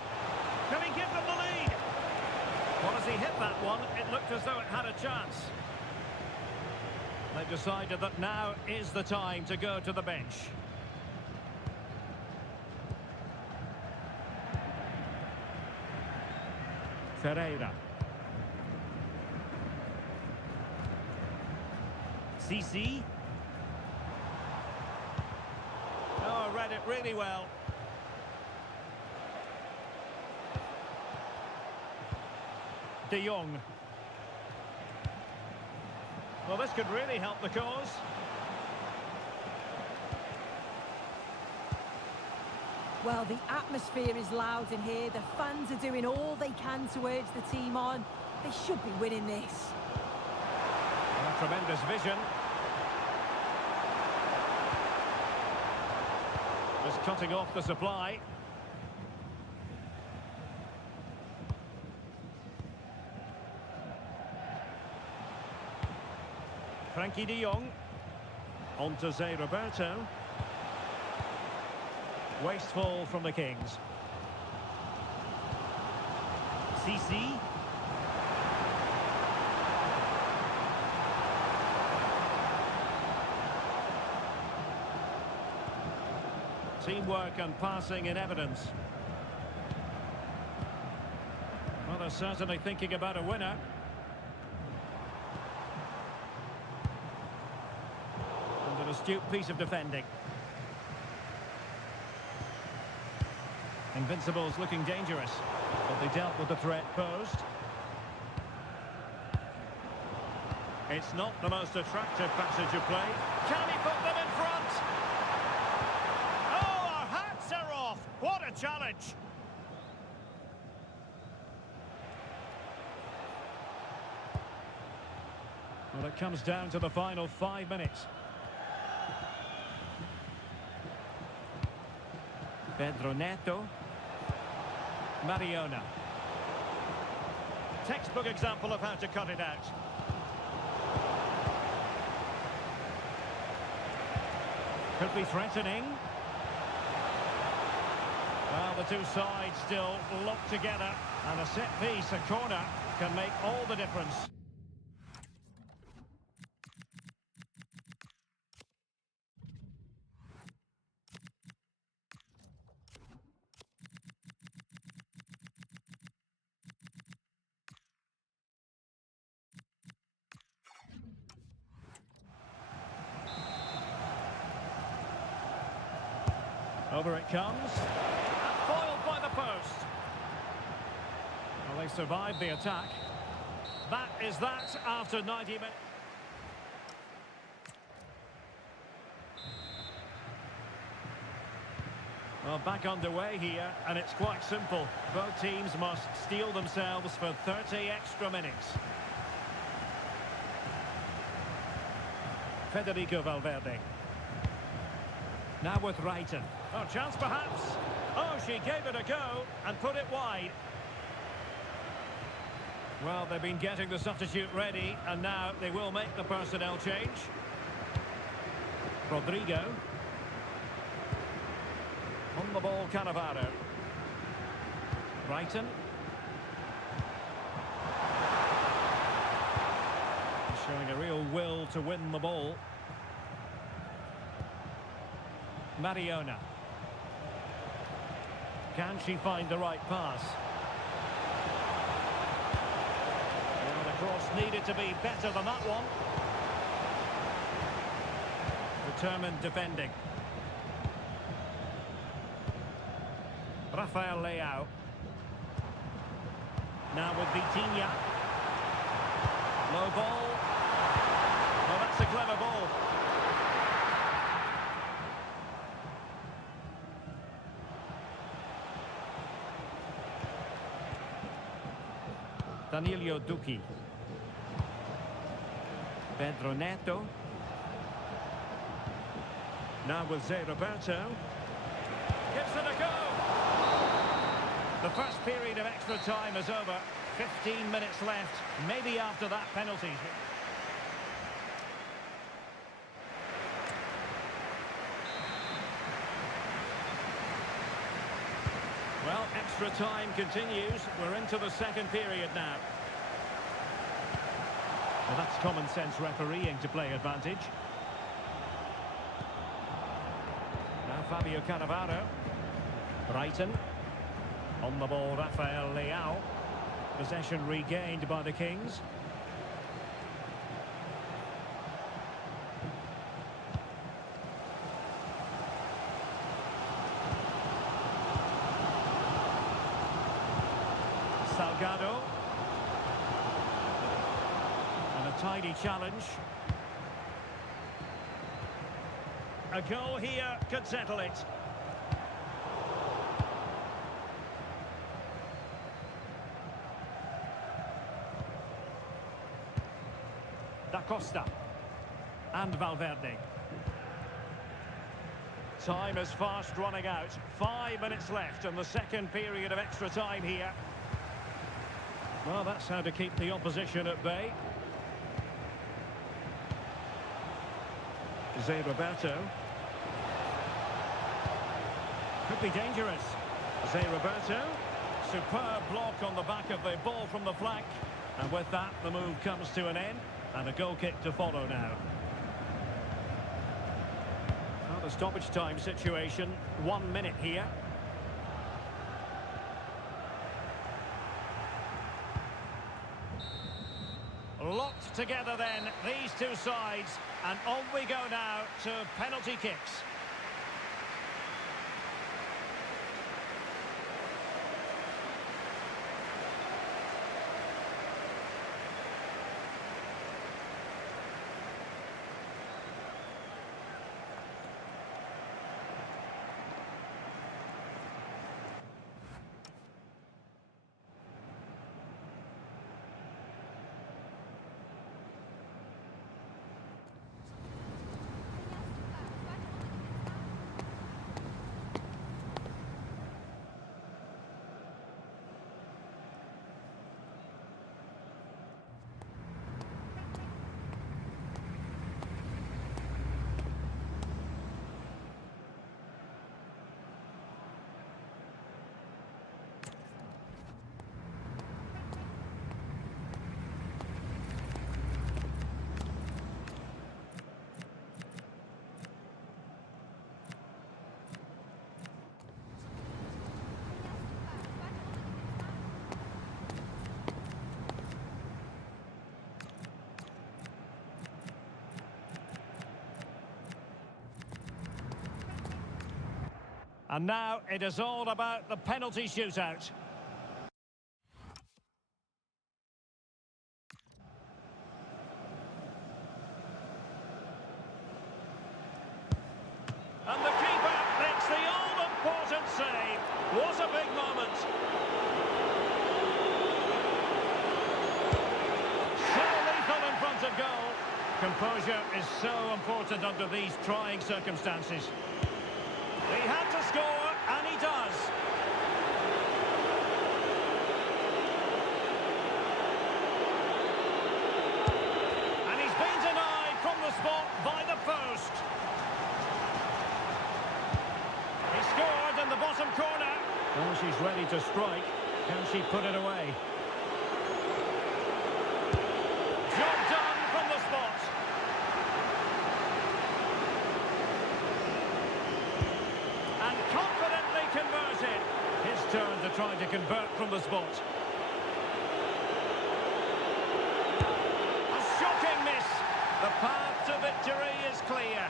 Can he give them the lead? Well, as he hit that one, it looked as though it had a chance. They've decided that now is the time to go to the bench. Ferreira. CC. Oh, read it really well. De Jong. Well, this could really help the cause. Well, the atmosphere is loud in here. The fans are doing all they can to urge the team on. They should be winning this. Well, tremendous vision. Just cutting off the supply. Frankie de Jong. On to Zé Roberto. Wasteful from the Kings. CC. Teamwork and passing in evidence. Well, they're certainly thinking about a winner. And an astute piece of defending. Invincibles looking dangerous, but they dealt with the threat posed. It's not the most attractive passage of play. Can he put them in front? Oh, our hats are off! What a challenge! Well, it comes down to the final 5 minutes. Pedro Neto. Mariona. Textbook example of how to cut it out. Could be threatening. Well, the two sides still locked together. And a set piece, a corner, can make all the difference. Over it comes. And foiled by the post. Well, they survived the attack. That is that after 90 minutes. Well, back underway here, and it's quite simple. Both teams must steel themselves for 30 extra minutes. Federico Valverde. Now with Reiten. Oh, chance perhaps. Oh, she gave it a go and put it wide. Well, they've been getting the substitute ready, and now they will make the personnel change. Rodrigo. On the ball, Cannavaro. Reiten. Showing a real will to win the ball. Mariona. Can she find the right pass? Well, the cross needed to be better than that one. Determined defending. Rafael Leao. Now with Vitinha. Low ball. Well, that's a clever ball. Danilo Duki. Pedro Neto. Now with Zé Roberto. Gives it a go. The first period of extra time is over. 15 minutes left. Maybe after that penalty. Well, extra time continues. We're into the second period now. Well, that's common sense refereeing to play advantage. Now Fabio Cannavaro. Brighton. On the ball, Rafael Leao. Possession regained by the Kings. Salgado. And a tidy challenge. A goal here could settle it. Da Costa. And Valverde. Time is fast running out. 5 minutes left in the second period of extra time here. Well, that's how to keep the opposition at bay. Zé Roberto. Could be dangerous. Zé Roberto. Superb block on the back of the ball from the flank. And with that, the move comes to an end. And a goal kick to follow now. Well, the stoppage time situation. 1 minute here. Locked together then, these two sides. And on we go now to penalty kicks. And now it is all about the penalty shootout. And the keeper makes the all-important save. What a big moment. So lethal in front of goal. Composure is so important under these trying circumstances. He had to score, and he does. And he's been denied from the spot by the post. He scored in the bottom corner. Oh, she's ready to strike. Can she put it away? Job done from the spot. And confidently converted. His turn to try to convert from the spot. A shocking miss. The path to victory is clear.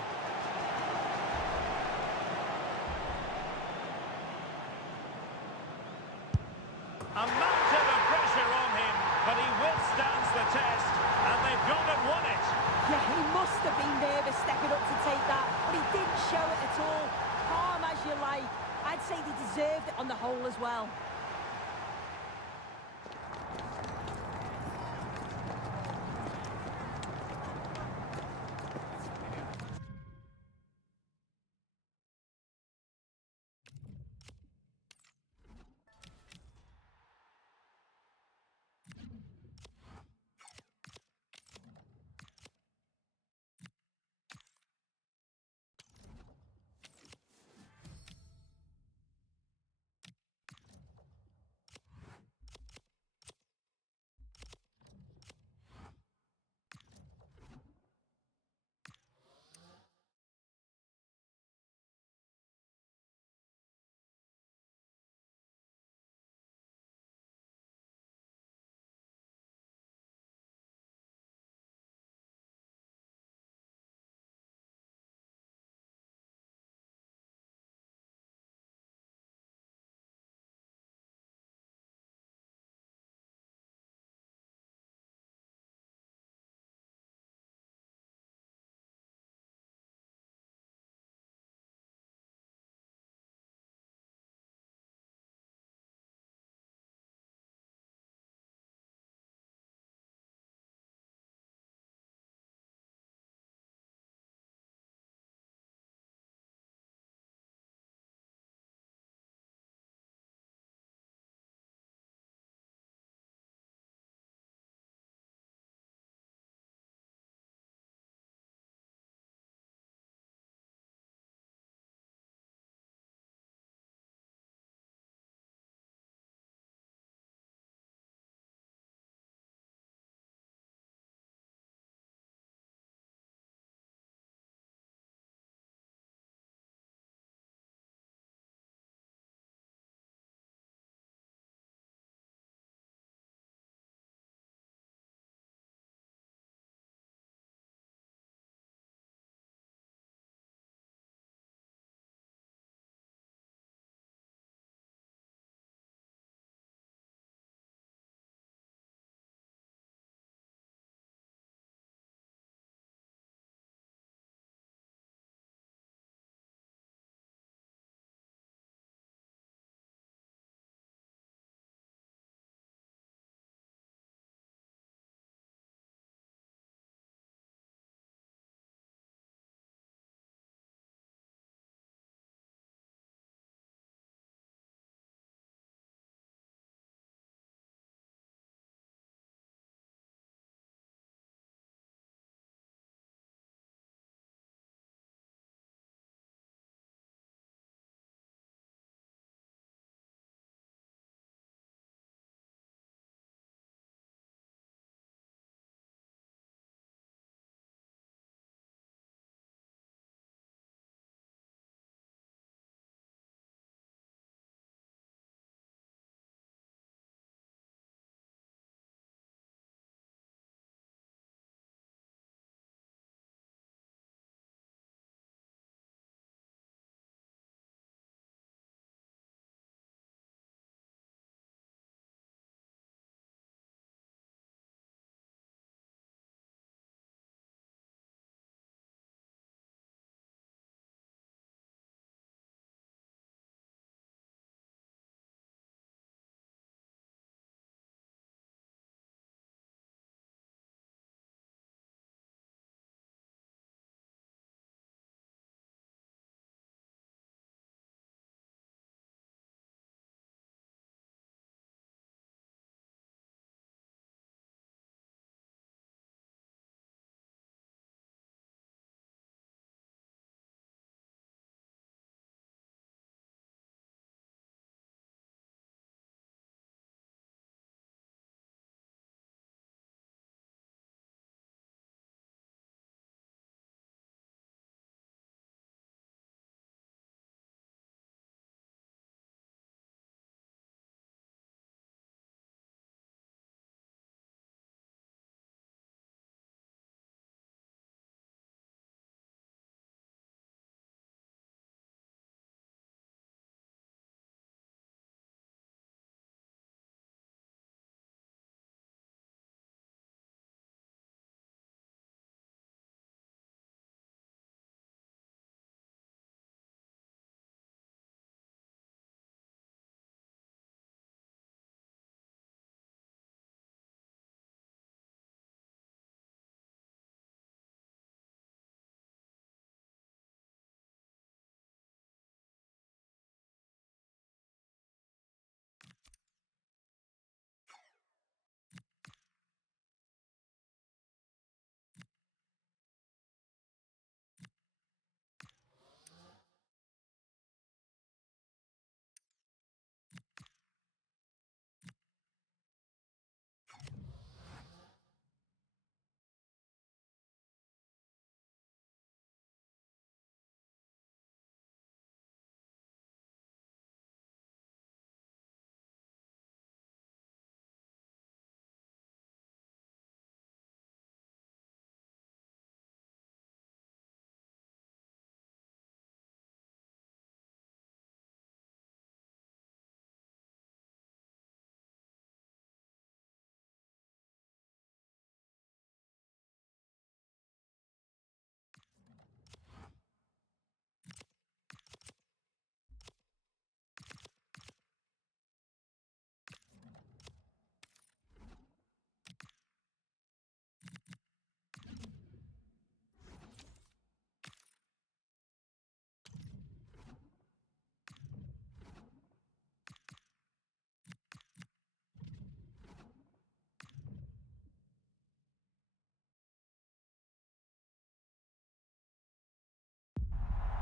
A mountain of pressure on him, but he withstands the test, and they've gone and won it. Yeah, he must have been nervous stepping up to take that, but he didn't show it at all. Calm as you like. I'd say they deserved it on the whole as well.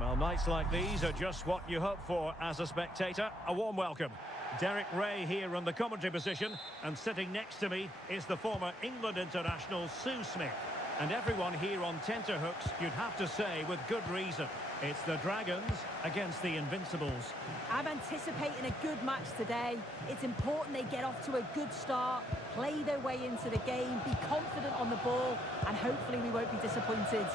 Well, nights like these are just what you hope for as a spectator. A warm welcome. Derek Ray here in the commentary position, and sitting next to me is the former England international Sue Smith. And everyone here on tenterhooks, you'd have to say with good reason. It's the Dragons against the Invincibles. I'm anticipating a good match today. It's important they get off to a good start, play their way into the game, be confident on the ball, and hopefully we won't be disappointed.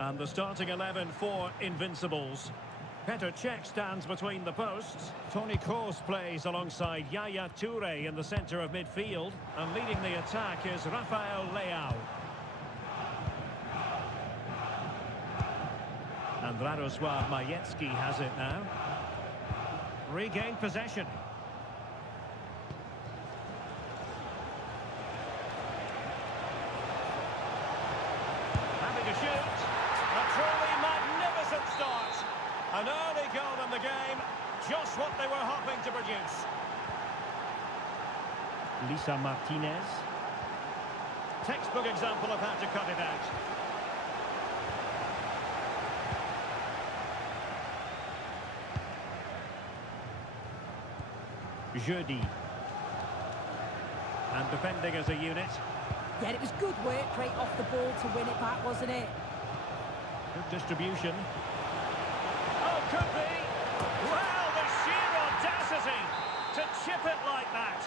And the starting 11 for Invincibles. Petr Cech stands between the posts. Toni Kroos plays alongside Yaya Toure in the centre of midfield. And leading the attack is Rafael Leao. And Radosław Majecki has it now. Regained possession. Happy to shoot. A truly magnificent start. An early goal in the game. Just what they were hoping to produce. Lisa Martinez. Textbook example of how to cut it out. Jeudi. And defending as a unit. Yeah, it was good work right off the ball to win it back, wasn't it? Good distribution. Oh, could be. Well, the sheer audacity to chip it like that.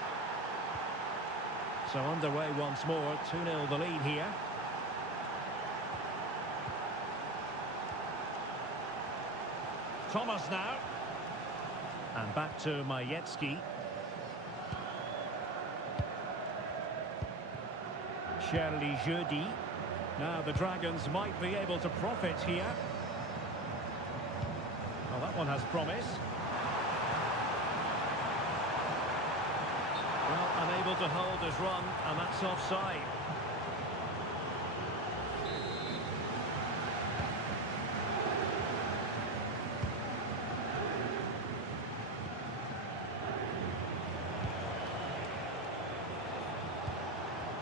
So underway once more, 2-0 the lead here. Thomas now. And back to Majecki. Shirley Jeudi. Now the Dragons might be able to profit here. Well, that one has promise. Well, unable to hold his run, and that's offside.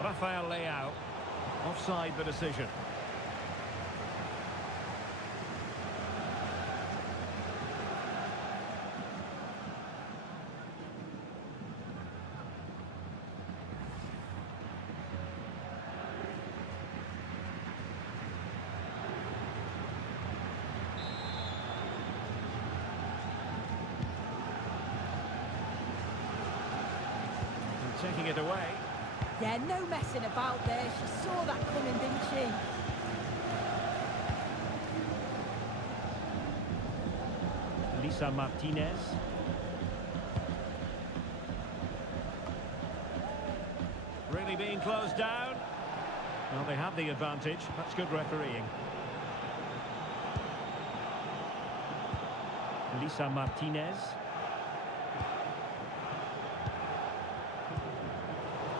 Rafael Leao. Offside the decision. And taking it away. Yeah, no messing about there. She saw that coming, didn't she? Lisa Martinez. Really being closed down. Well, they have the advantage. That's good refereeing. Lisa Martinez.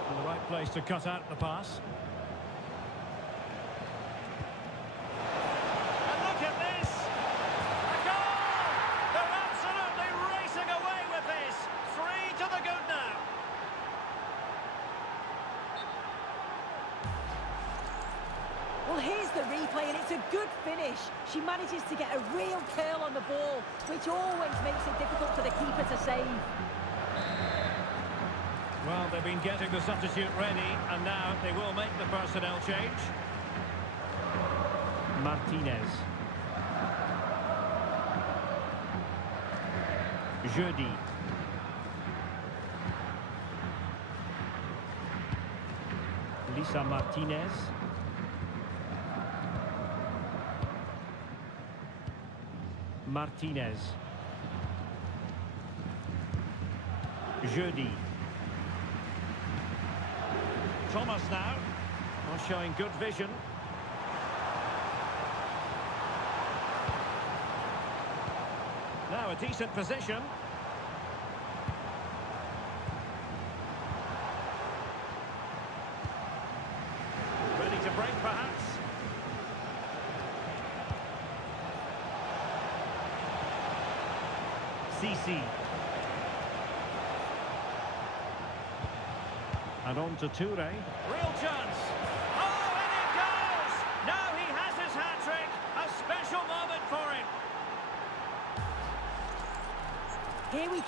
The right place to cut out the pass. And look at this! A goal! They're absolutely racing away with this! 3 to the good now. Well, here's the replay, and it's a good finish. She manages to get a real curl on the ball, which always makes it difficult for the keeper to save. Well, they've been getting the substitute ready, and now they will make the personnel change. Martinez. Jeudi. Lisa Martinez. Martinez. Jeudi. Thomas now, showing good vision. Now a decent position. Ready to break perhaps. Cici. And on to Toure. Real chance. Oh, and it goes!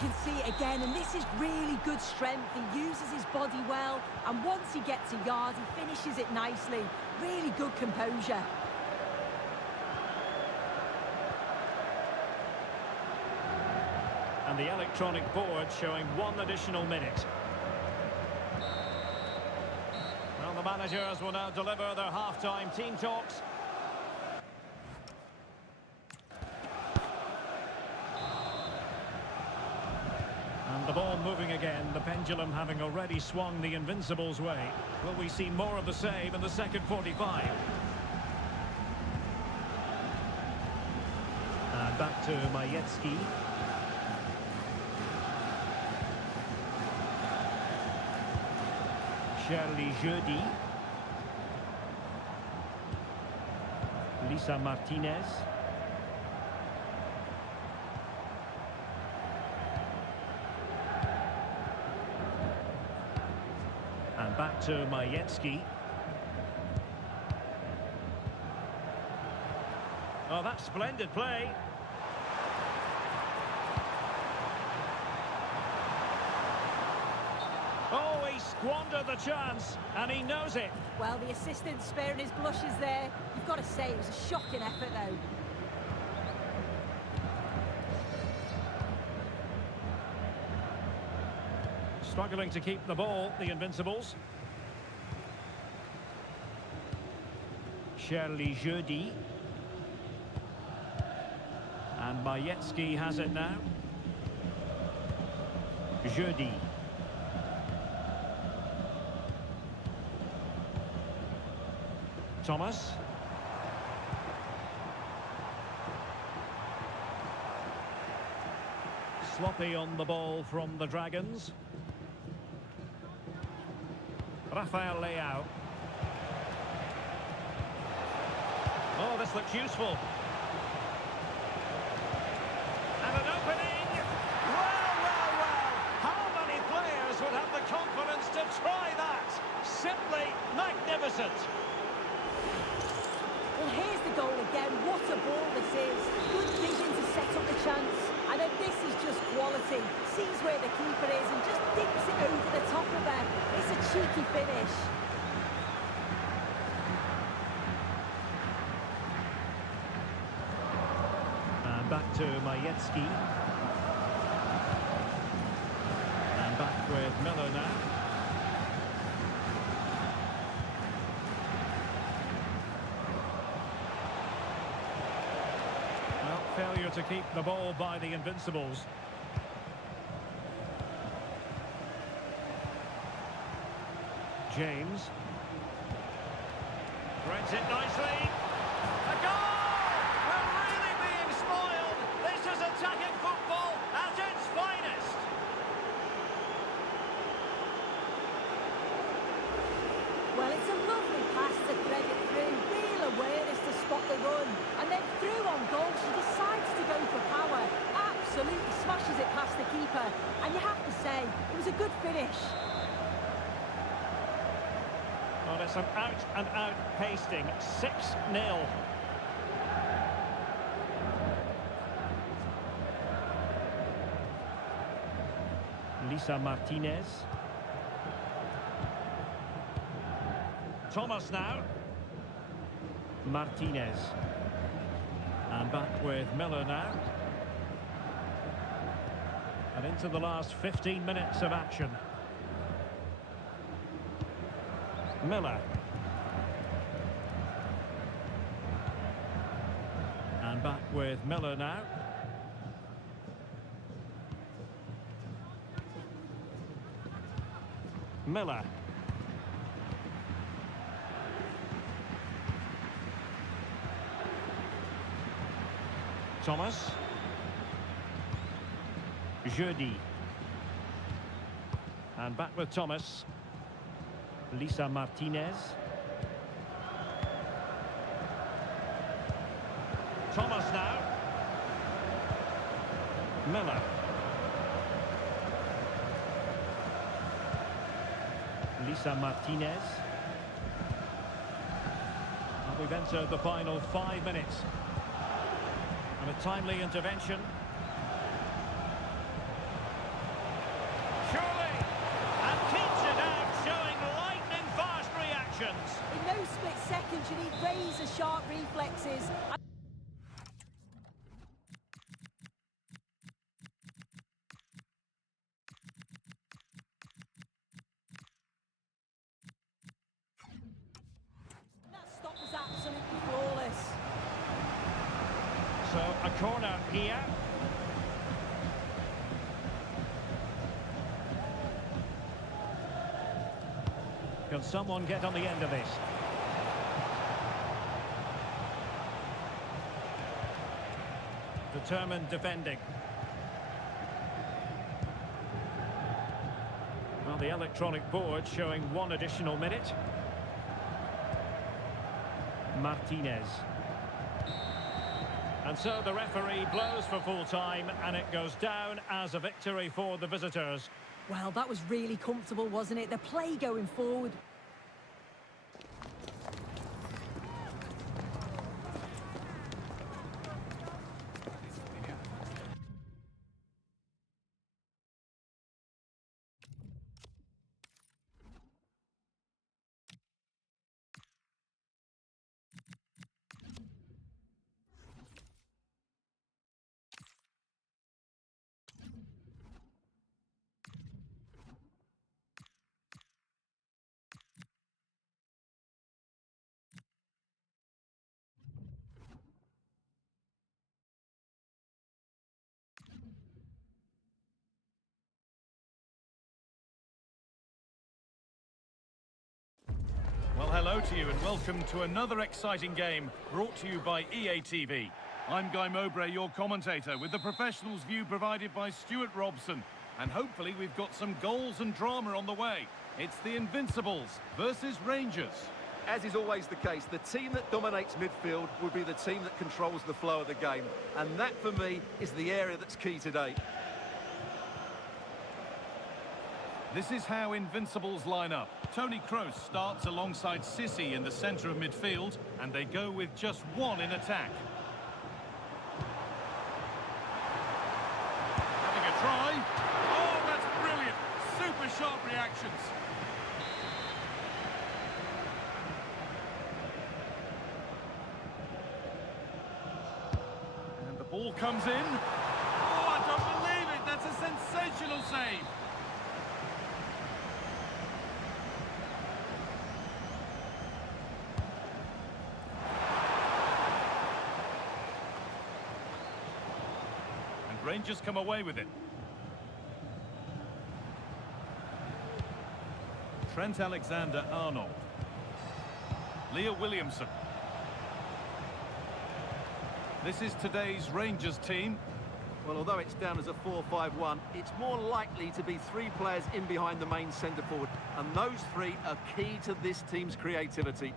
can see it again, and this is really good strength. He uses his body well, and once he gets a yard, he finishes it nicely. Really good composure. And the electronic board showing 1 additional minute. Well, the managers will now deliver their half-time team talks. And the ball moving again, the pendulum having already swung the Invincibles' way. Will we see more of the same in the second 45? And back to Majewski. Charlie Jeudi. Lisa Martinez. And back to Majewski. Oh, that's splendid play. Oh, he squandered the chance, and he knows it. Well, the assistant sparing his blushes there. You've got to say it was a shocking effort, though. Struggling to keep the ball, the Invincibles. Charlie Jeudi. And Majewski has it now. Jeudi. Thomas. Sloppy on the ball from the Dragons. Rafael Leao. Oh, this looks useful. And an opening. Well. How many players would have the confidence to try that? Simply magnificent. Well, here's the goal again. What a ball this is. Good vision to set up the chance. And then this is just quality. Sees where the keeper is and just digs it over the top of her. It's a cheeky finish. And back to Majewski. And back with Miller now. Failure to keep the ball by the Invincibles. James. Threads it nicely. A goal! We're really being spoiled. This is attacking football at its finest. Well, it's a lovely pass to thread it through. Real awareness to spot the run. And then through on goal, she decides to go for power. Absolutely smashes it past the keeper. And you have to say, it was a good finish. Well, it's an out-and-out pasting. 6-0. Lisa Martinez. Thomas now. Martinez. And back with Miller now. And into the last 15 minutes of action. Miller. And back with Miller now. Miller. Thomas. Jeudi. And back with Thomas. Lisa Martinez. Thomas now. Miller. Lisa Martinez. And we've entered the final 5 minutes. And a timely intervention. You need razor-sharp reflexes. That stop was absolutely flawless. So a corner here. Can someone get on the end of this? Determined defending. Well, the electronic board showing 1 additional minute. Martinez. And so the referee blows for full time, and it goes down as a victory for the visitors. Well, that was really comfortable, wasn't it? The play going forward. Well, hello to you and welcome to another exciting game brought to you by EA TV. I'm Guy Mowbray, your commentator, with the professionals' view provided by Stuart Robson. And hopefully we've got some goals and drama on the way. It's the Invincibles versus Rangers. As is always the case, the team that dominates midfield will be the team that controls the flow of the game. And that, for me, is the area that's key today. This is how Invincibles line up. Tony Kroos starts alongside Sissy in the centre of midfield, and they go with just one in attack. Having a try. Oh, that's brilliant! Super sharp reactions. And the ball comes in. Oh, I don't believe it! That's a sensational save! Rangers come away with it. Trent Alexander-Arnold. Leah Williamson. This is today's Rangers team. Well, although it's down as a 4-5-1, it's more likely to be 3 players in behind the main centre forward. And those 3 are key to this team's creativity.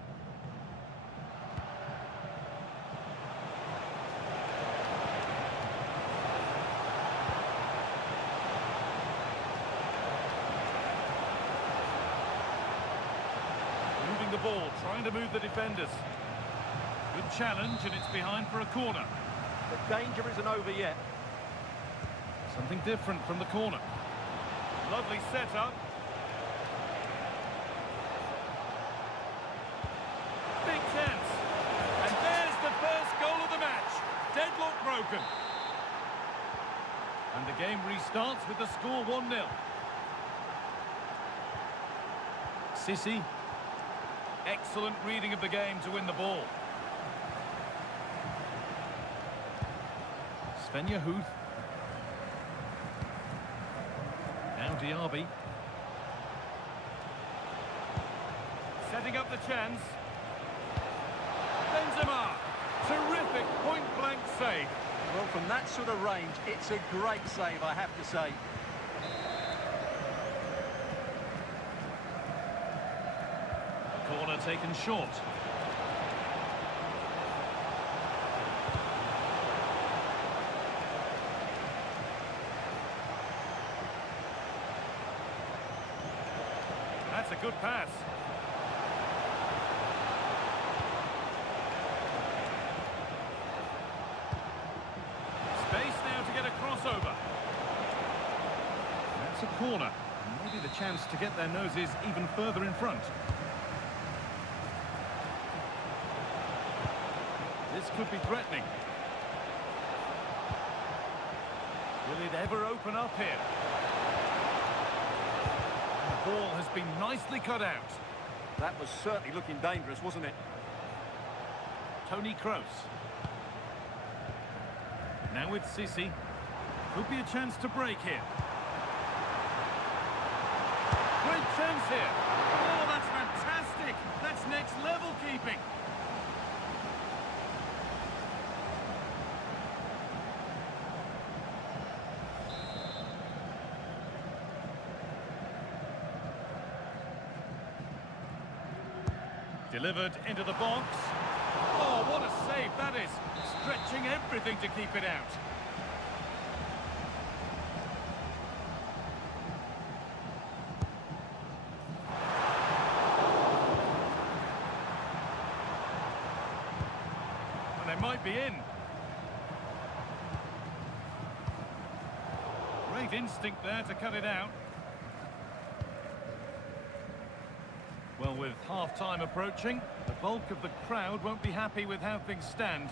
The ball, trying to move the defenders. Good challenge, and it's behind for a corner. The danger isn't over yet. Something different from the corner. Lovely setup. Big chance. And there's the first goal of the match. Deadlock broken. And the game restarts with the score 1-0. Sissy. Excellent reading of the game to win the ball. Svenja Huth. Now Diaby. Setting up the chance. Benzema. Terrific point-blank save. Well, from that sort of range, it's a great save, I have to say. Corner taken short. That's a good pass. Space now to get a crossover. That's a corner. Maybe the chance to get their noses even further in front. This could be threatening. Will it ever open up here? The ball has been nicely cut out. That was certainly looking dangerous, wasn't it? Toni Kroos. Now with Sissi. Could be a chance to break here. Great chance here. Oh, that's fantastic. That's next level keeping. Delivered into the box. Oh, what a save that is. Stretching everything to keep it out. And they might be in. Great instinct there to cut it out. Well, with half-time approaching, the bulk of the crowd won't be happy with how things stand.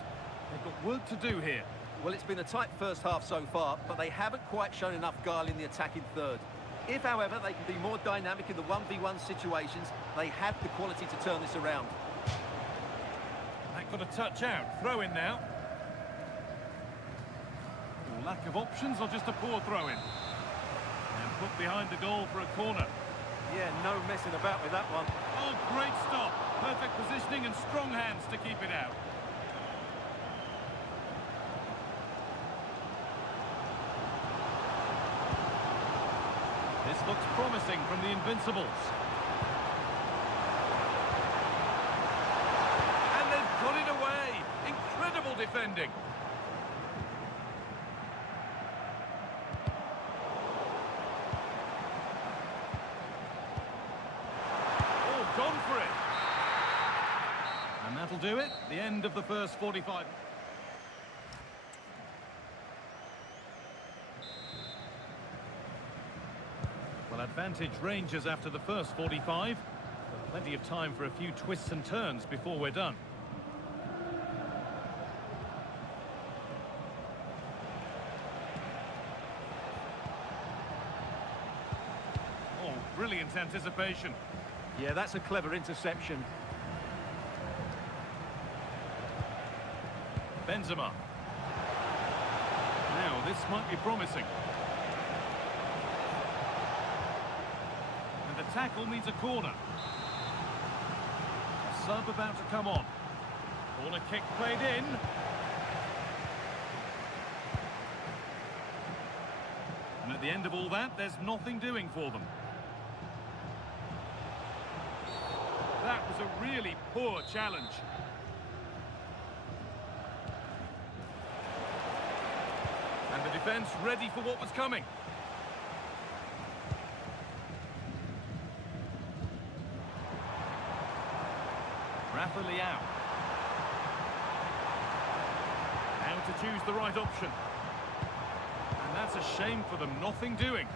They've got work to do here. Well, it's been a tight first half so far, but they haven't quite shown enough guile in the attacking third. If, however, they can be more dynamic in the 1v1 situations, they have the quality to turn this around. That got a touch out. Throw in now. Oh, lack of options or just a poor throw in? And put behind the goal for a corner. Yeah, no messing about with that one. Oh, great stop. Perfect positioning and strong hands to keep it out. This looks promising from the Invincibles. And they've got it away. Incredible defending. Oh, gone for it. And that'll do it. The end of the first 45. Well, advantage Rangers after the first 45. But plenty of time for a few twists and turns before we're done. Oh, brilliant anticipation. Yeah, that's a clever interception. Benzema. Now, this might be promising. And the tackle means a corner. A sub about to come on. Corner kick played in. And at the end of all that, there's nothing doing for them. That was a really poor challenge. And the defence ready for what was coming. Rafa Leao. Now to choose the right option. And that's a shame for them, nothing doing.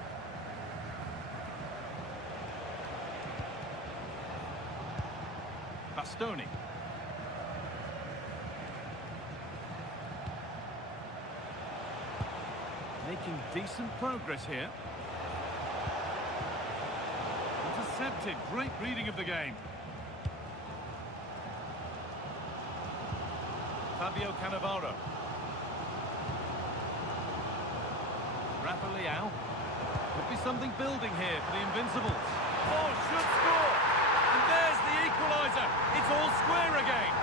Bastoni. Making decent progress here. Intercepted. Great reading of the game. Fabio Cannavaro. Rafa Leao. Could be something building here for the Invincibles. Oh, should score! And there's the equaliser. It's all square again.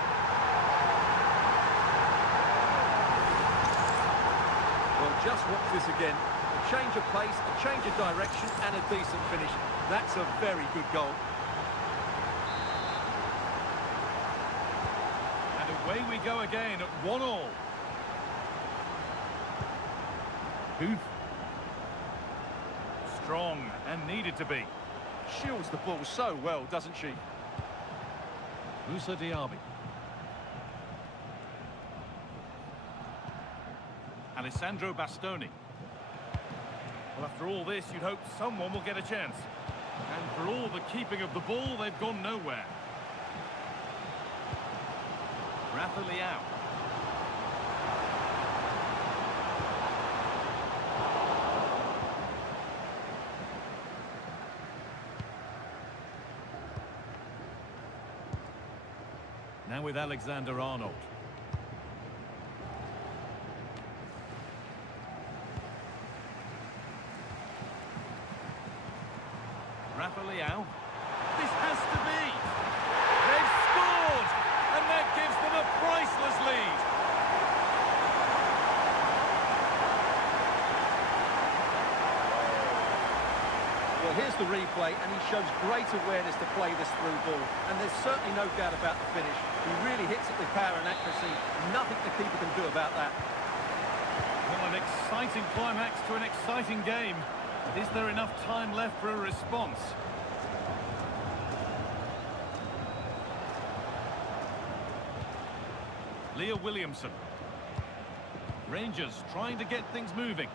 Well, just watch this again. A change of pace, a change of direction, and a decent finish. That's a very good goal. And away we go again at 1-1. Booth. Strong and needed to be. Shields the ball so well, doesn't she? Moussa Diaby. Alessandro Bastoni. Well, after all this, you'd hope someone will get a chance. And for all the keeping of the ball, they've gone nowhere. Rafa Leao. with Alexander-Arnold. Rafael. This has to be. They've scored! And that gives them a priceless lead. Well, here's the replay, and he shows great awareness to play this through ball. And there's certainly no doubt about the finish. He really hits it with power and accuracy. Nothing the keeper can do about that. Well, an exciting climax to an exciting game. Is there enough time left for a response? Leah Williamson. Rangers trying to get things moving.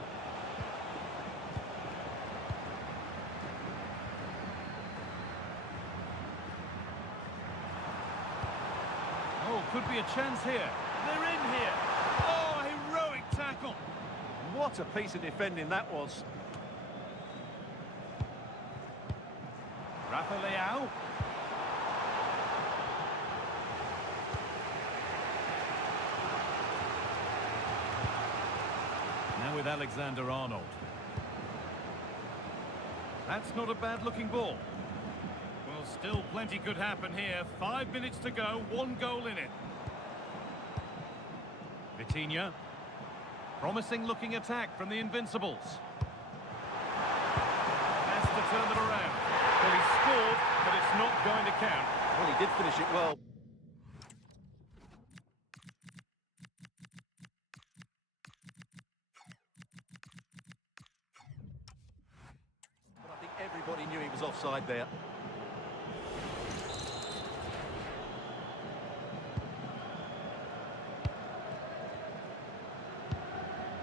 Oh, could be a chance here. They're in here. Oh, heroic tackle. What a piece of defending that was. Rafael. Now with Alexander-Arnold. That's not a bad-looking ball. Well, still plenty could happen here. 5 minutes to go, 1 goal in it. Vitinha. Promising-looking attack from the Invincibles. Has to turn it around. Well, he scored, but it's not going to count. Well, he did finish it well. But I think everybody knew he was offside there.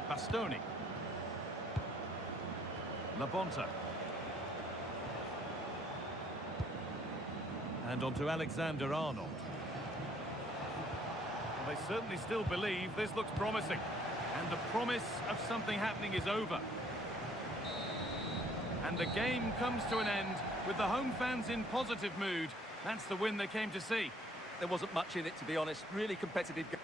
Bastoni. Labonta. And on to Alexander-Arnold. They certainly still believe this looks promising. And the promise of something happening is over. And the game comes to an end with the home fans in positive mood. That's the win they came to see. There wasn't much in it, to be honest. Really competitive game.